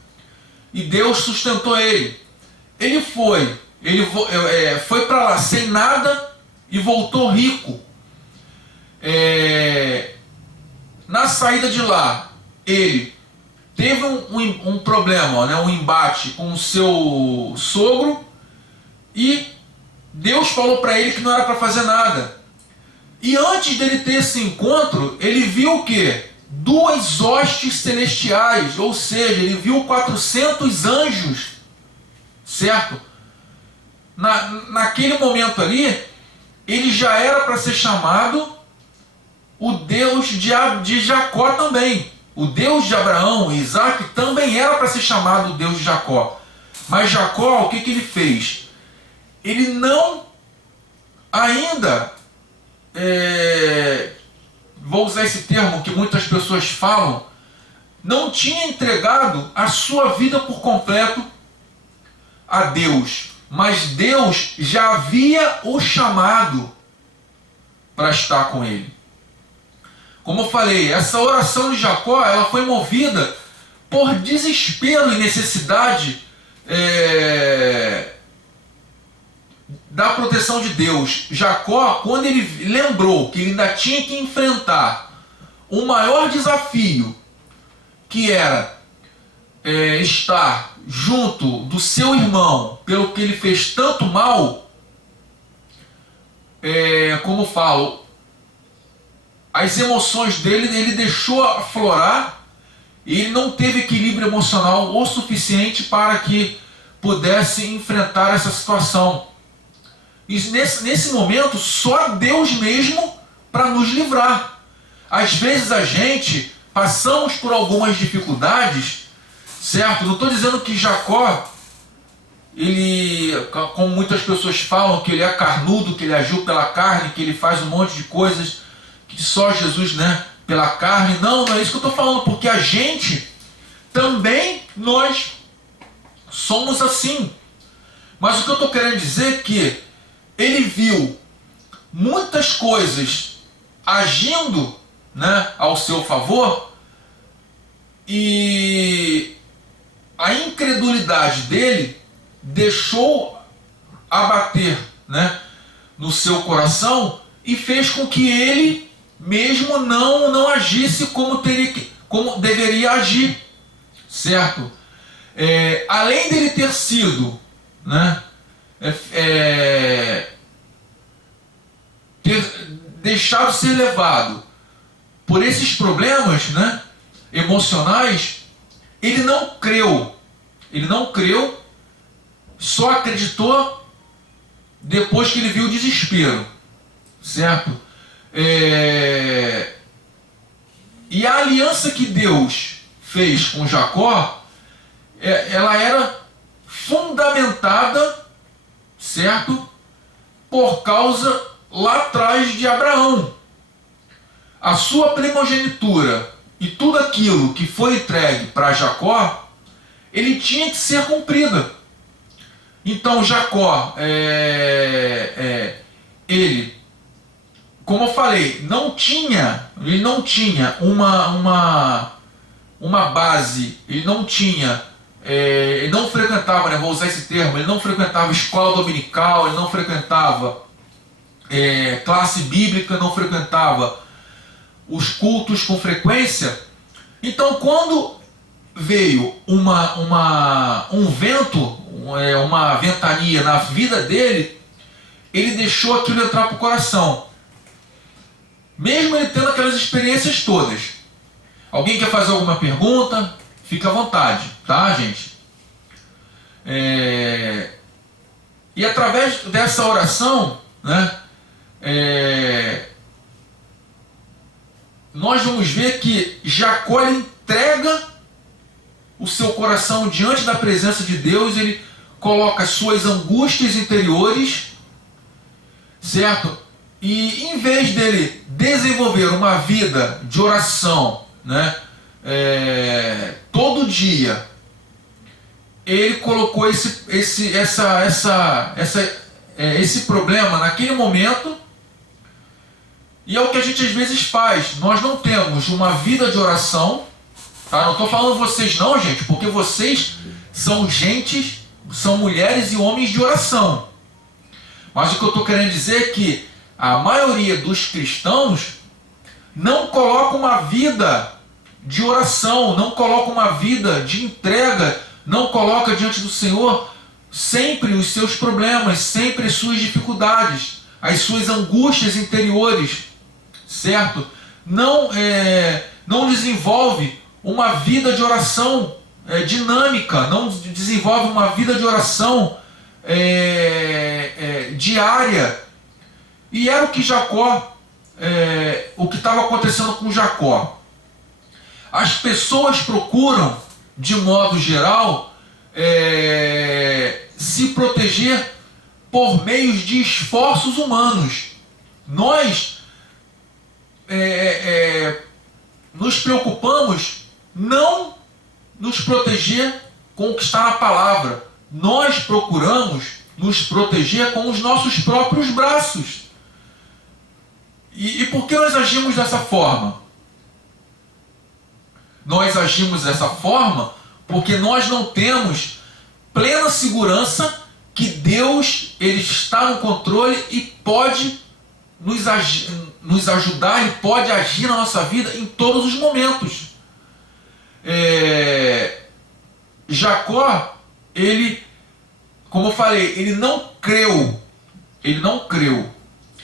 e Deus sustentou ele. Ele foi para lá sem nada e voltou rico. Na saída de lá, ele teve um problema, né, um embate com o seu sogro, e Deus falou para ele que não era para fazer nada. E antes dele ter esse encontro, ele viu o quê? 2 hostes celestiais, ou seja, ele viu 400 anjos, certo? Naquele momento ali, ele já era para ser chamado o Deus de Jacó também. O Deus de Abraão e Isaac também era para ser chamado o Deus de Jacó. Mas Jacó, o que ele fez? Ele não ainda, vou usar esse termo que muitas pessoas falam, não tinha entregado a sua vida por completo a Deus, mas Deus já havia o chamado para estar com ele. Como eu falei, essa oração de Jacó, ela foi movida por desespero e necessidade da proteção de Deus. Jacó, quando ele lembrou que ele ainda tinha que enfrentar o maior desafio, que era estar junto do seu irmão, pelo que ele fez tanto mal, como eu falo, as emoções dele, ele deixou aflorar, e ele não teve equilíbrio emocional o suficiente para que pudesse enfrentar essa situação. E nesse momento, só Deus mesmo para nos livrar. Às vezes a gente passamos por algumas dificuldades, certo? Não estou dizendo que Jacó, ele, como muitas pessoas falam, que ele é carnudo, que ele agiu pela carne, que ele faz um monte de coisas que só Jesus, né, pela carne. Não é isso que eu estou falando, porque a gente também, nós somos assim. Mas o que eu estou querendo dizer é que ele viu muitas coisas agindo, né, ao seu favor, e a incredulidade dele deixou abater, né, no seu coração, e fez com que ele mesmo não agisse como deveria agir, certo? Além dele ter sido, né, ter deixado ser levado por esses problemas, né, emocionais, ele não creu, só acreditou depois que ele viu o desespero, certo? E a aliança que Deus fez com Jacó, ela era fundamentada, certo? Por causa lá atrás de Abraão. A sua primogenitura e tudo aquilo que foi entregue para Jacó, ele tinha que ser cumprida. Então Jacó, ele, como eu falei, ele não tinha uma base, ele não frequentava, né, vou usar esse termo, ele não frequentava escola dominical, ele não frequentava classe bíblica, não frequentava os cultos com frequência. Então, quando veio um vento, uma ventania na vida dele, ele deixou aquilo entrar para o coração. Mesmo ele tendo aquelas experiências todas. Alguém quer fazer alguma pergunta? Fica à vontade, tá, gente? E através dessa oração, né, nós vamos ver que Jacó ele entrega o seu coração diante da presença de Deus, ele coloca as suas angústias interiores, certo? E em vez dele desenvolver uma vida de oração, né, todo dia, ele colocou esse problema naquele momento. E é o que a gente às vezes faz. Nós não temos uma vida de oração, tá? Não estou falando vocês não, gente, porque vocês são são mulheres e homens de oração. Mas o que eu estou querendo dizer é que a maioria dos cristãos não coloca uma vida de oração, não coloca uma vida de entrega, não coloca diante do Senhor sempre os seus problemas, sempre as suas dificuldades, as suas angústias interiores, certo? Não desenvolve uma vida de oração dinâmica, não desenvolve uma vida de oração diária. E era o que o que estava acontecendo com Jacó. As pessoas procuram, de modo geral, se proteger por meios de esforços humanos. Nós nos preocupamos não nos proteger com o que está na palavra. Nós procuramos nos proteger com os nossos próprios braços. E por que nós agimos dessa forma? Nós agimos dessa forma porque nós não temos plena segurança que Deus ele está no controle e pode nos ajudar, e pode agir na nossa vida em todos os momentos. Jacó, ele, como eu falei, ele não creu.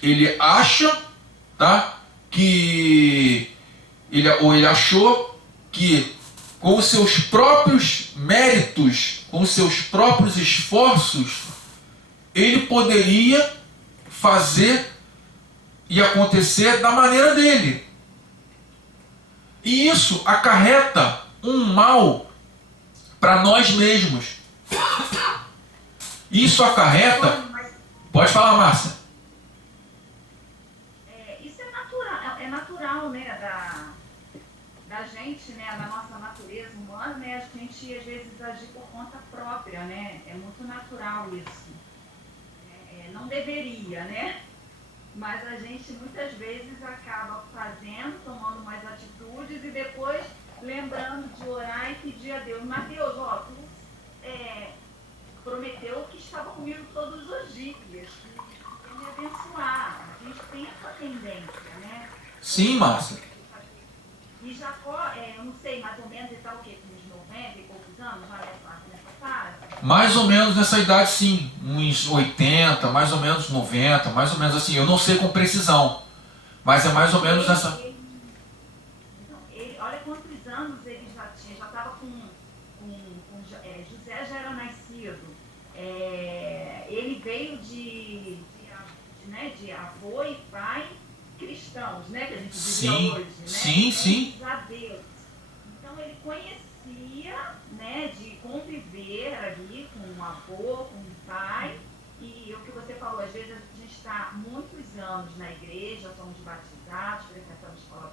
Ele acha, tá, que ele achou que com os seus próprios méritos, com os seus próprios esforços, ele poderia fazer e acontecer da maneira dele. E isso acarreta um mal para nós mesmos. Isso acarreta... Pode falar, Márcia. Isso é natural, né, da gente, né, da nossa natureza humana, né, a gente às vezes agir por conta própria, né, é muito natural isso. Não deveria, né, mas a gente muitas vezes acaba fazendo, tomando mais atitudes e depois lembrando de orar e pedir a Deus. Mas Deus, tu prometeu que estava comigo todos os dias, que ia me abençoar. A gente tem essa tendência, né? Sim, Márcia. E Jacó, eu não sei, mais ou menos, ele está o quê? Com uns 90 e poucos anos, já nessa fase? Mais ou menos nessa idade, sim. Uns 80, mais ou menos 90, mais ou menos assim. Eu não sei com precisão, mas é mais ou menos nessa... Olha quantos anos ele já tinha. Já estava José já era nascido. Ele veio de avô e pai cristãos, né? Que a gente dizia hoje, né? Sim. A Deus. Então ele conhecia, né, de conviver ali com o avô, com o pai. E o que você falou, às vezes a gente está muitos anos na igreja, somos batizados, frequentamos escola,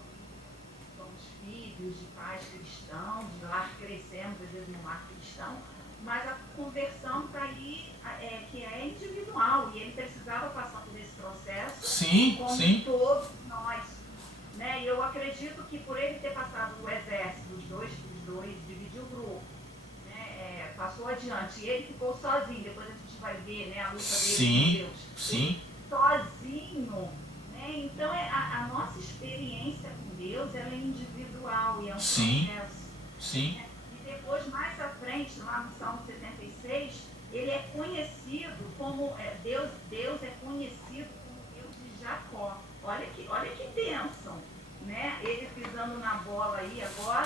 somos filhos de pais cristãos, de lá crescemos, às vezes no lar cristão, mas a conversão está aí, que é individual, e ele precisava passar por esse processo, como todos nós. Né? E eu acredito que por ele ter passado o exército, os dois, dividiu o grupo, né? Passou adiante, e ele ficou sozinho, depois a gente vai ver, né, a luta dele com Deus. Sim. Sozinho. Né? Então a nossa experiência com Deus ela é individual e é um processo. Sim. E depois, mais à frente, lá no Salmo 76, ele é conhecido como Deus é conhecido como Deus de Jacó. Olha que bênção, né? Ele pisando na bola aí agora.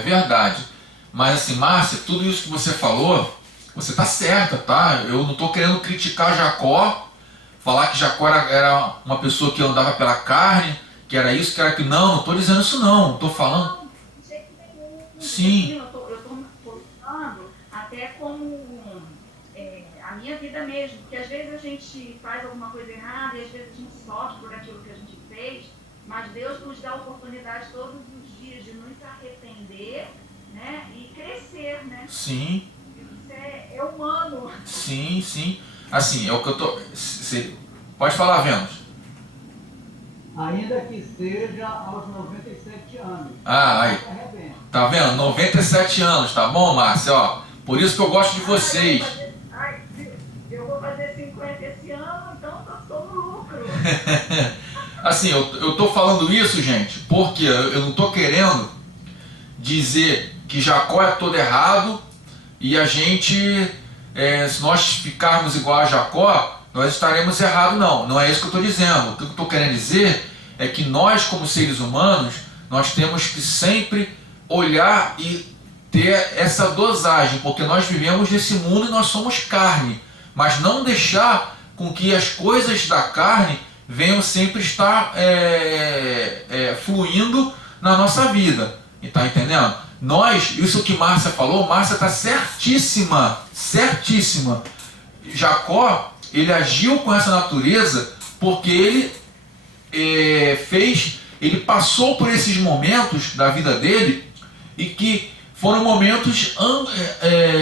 é verdade. Mas assim, Márcia, tudo isso que você falou, você tá certa, tá? Eu não tô querendo criticar Jacó, falar que Jacó era uma pessoa que andava pela carne, que era isso, que era aquilo. Não, não tô dizendo isso não. Tô falando... Não, de jeito nenhum. Sim. Eu estou colocando até como a minha vida mesmo, porque às vezes a gente faz alguma coisa errada e às vezes a gente sofre por aquilo que a gente fez, mas Deus nos dá a oportunidade todos os dias de nos arrepender, né, e crescer, né? Sim. Isso é humano. Sim, sim. Assim, é o que eu tô... Pode falar, Vênus. Ainda que seja aos 97 anos. Ah, aí. Tá vendo? 97 anos, tá bom, Márcia? Ó, por isso que eu gosto de vocês. Eu vou fazer 50 esse ano, então tô no lucro. Assim, eu tô falando isso, gente, porque eu não tô querendo dizer que Jacó é todo errado e a gente, se nós ficarmos igual a Jacó, nós estaremos errados, não. Não é isso que eu estou dizendo. O que eu estou querendo dizer é que nós, como seres humanos, nós temos que sempre olhar e ter essa dosagem, porque nós vivemos nesse mundo e nós somos carne, mas não deixar com que as coisas da carne venham sempre estar fluindo na nossa vida. Está entendendo? Nós, isso que Márcia falou, Márcia está certíssima, certíssima. Jacó, ele agiu com essa natureza porque ele ele passou por esses momentos da vida dele e que foram momentos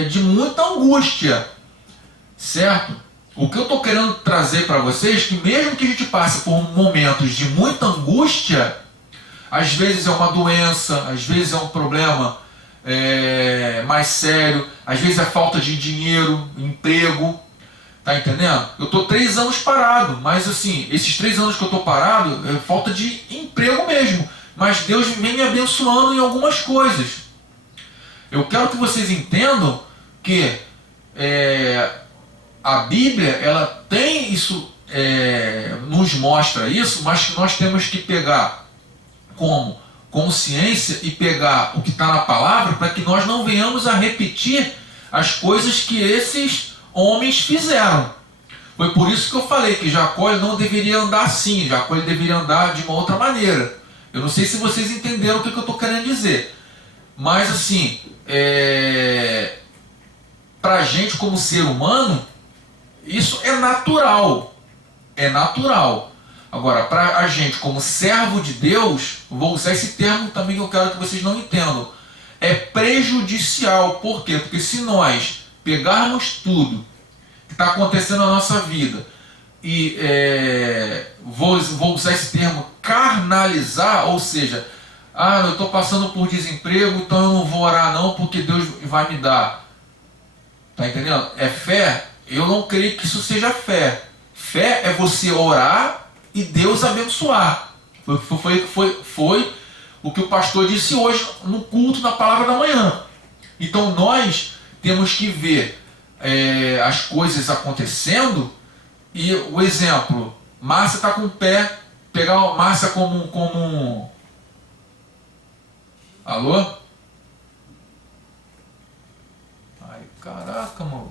de muita angústia, certo? O que eu estou querendo trazer para vocês é que mesmo que a gente passe por momentos de muita angústia, às vezes é uma doença, às vezes é um problema mais sério, às vezes é falta de dinheiro, emprego. Tá entendendo? Eu estou 3 anos parado, mas assim, esses 3 anos que eu estou parado é falta de emprego mesmo. Mas Deus vem me abençoando em algumas coisas. Eu quero que vocês entendam que a Bíblia, ela tem isso, nos mostra isso, mas que nós temos que pegar como consciência e pegar o que está na palavra para que nós não venhamos a repetir as coisas que esses homens fizeram. Foi por isso que eu falei que Jacó não deveria andar assim, Jacó ele deveria andar de uma outra maneira. Eu não sei se vocês entenderam o que eu estou querendo dizer, mas assim, para a gente como ser humano, isso é natural, Agora, para a gente como servo de Deus, vou usar esse termo também que eu quero que vocês não entendam, é prejudicial. Por quê? Porque se nós pegarmos tudo que está acontecendo na nossa vida e vou usar esse termo, carnalizar, ou seja, eu estou passando por desemprego, então eu não vou orar não, porque Deus vai me dar. Tá entendendo? É fé? Eu não creio que isso seja fé. Fé é você orar e Deus abençoar. Foi o que o pastor disse hoje no culto da palavra da manhã. Então nós temos que ver as coisas acontecendo e o exemplo, Márcia está com o pé, pegar a Márcia como alô? Ai, caraca, mano.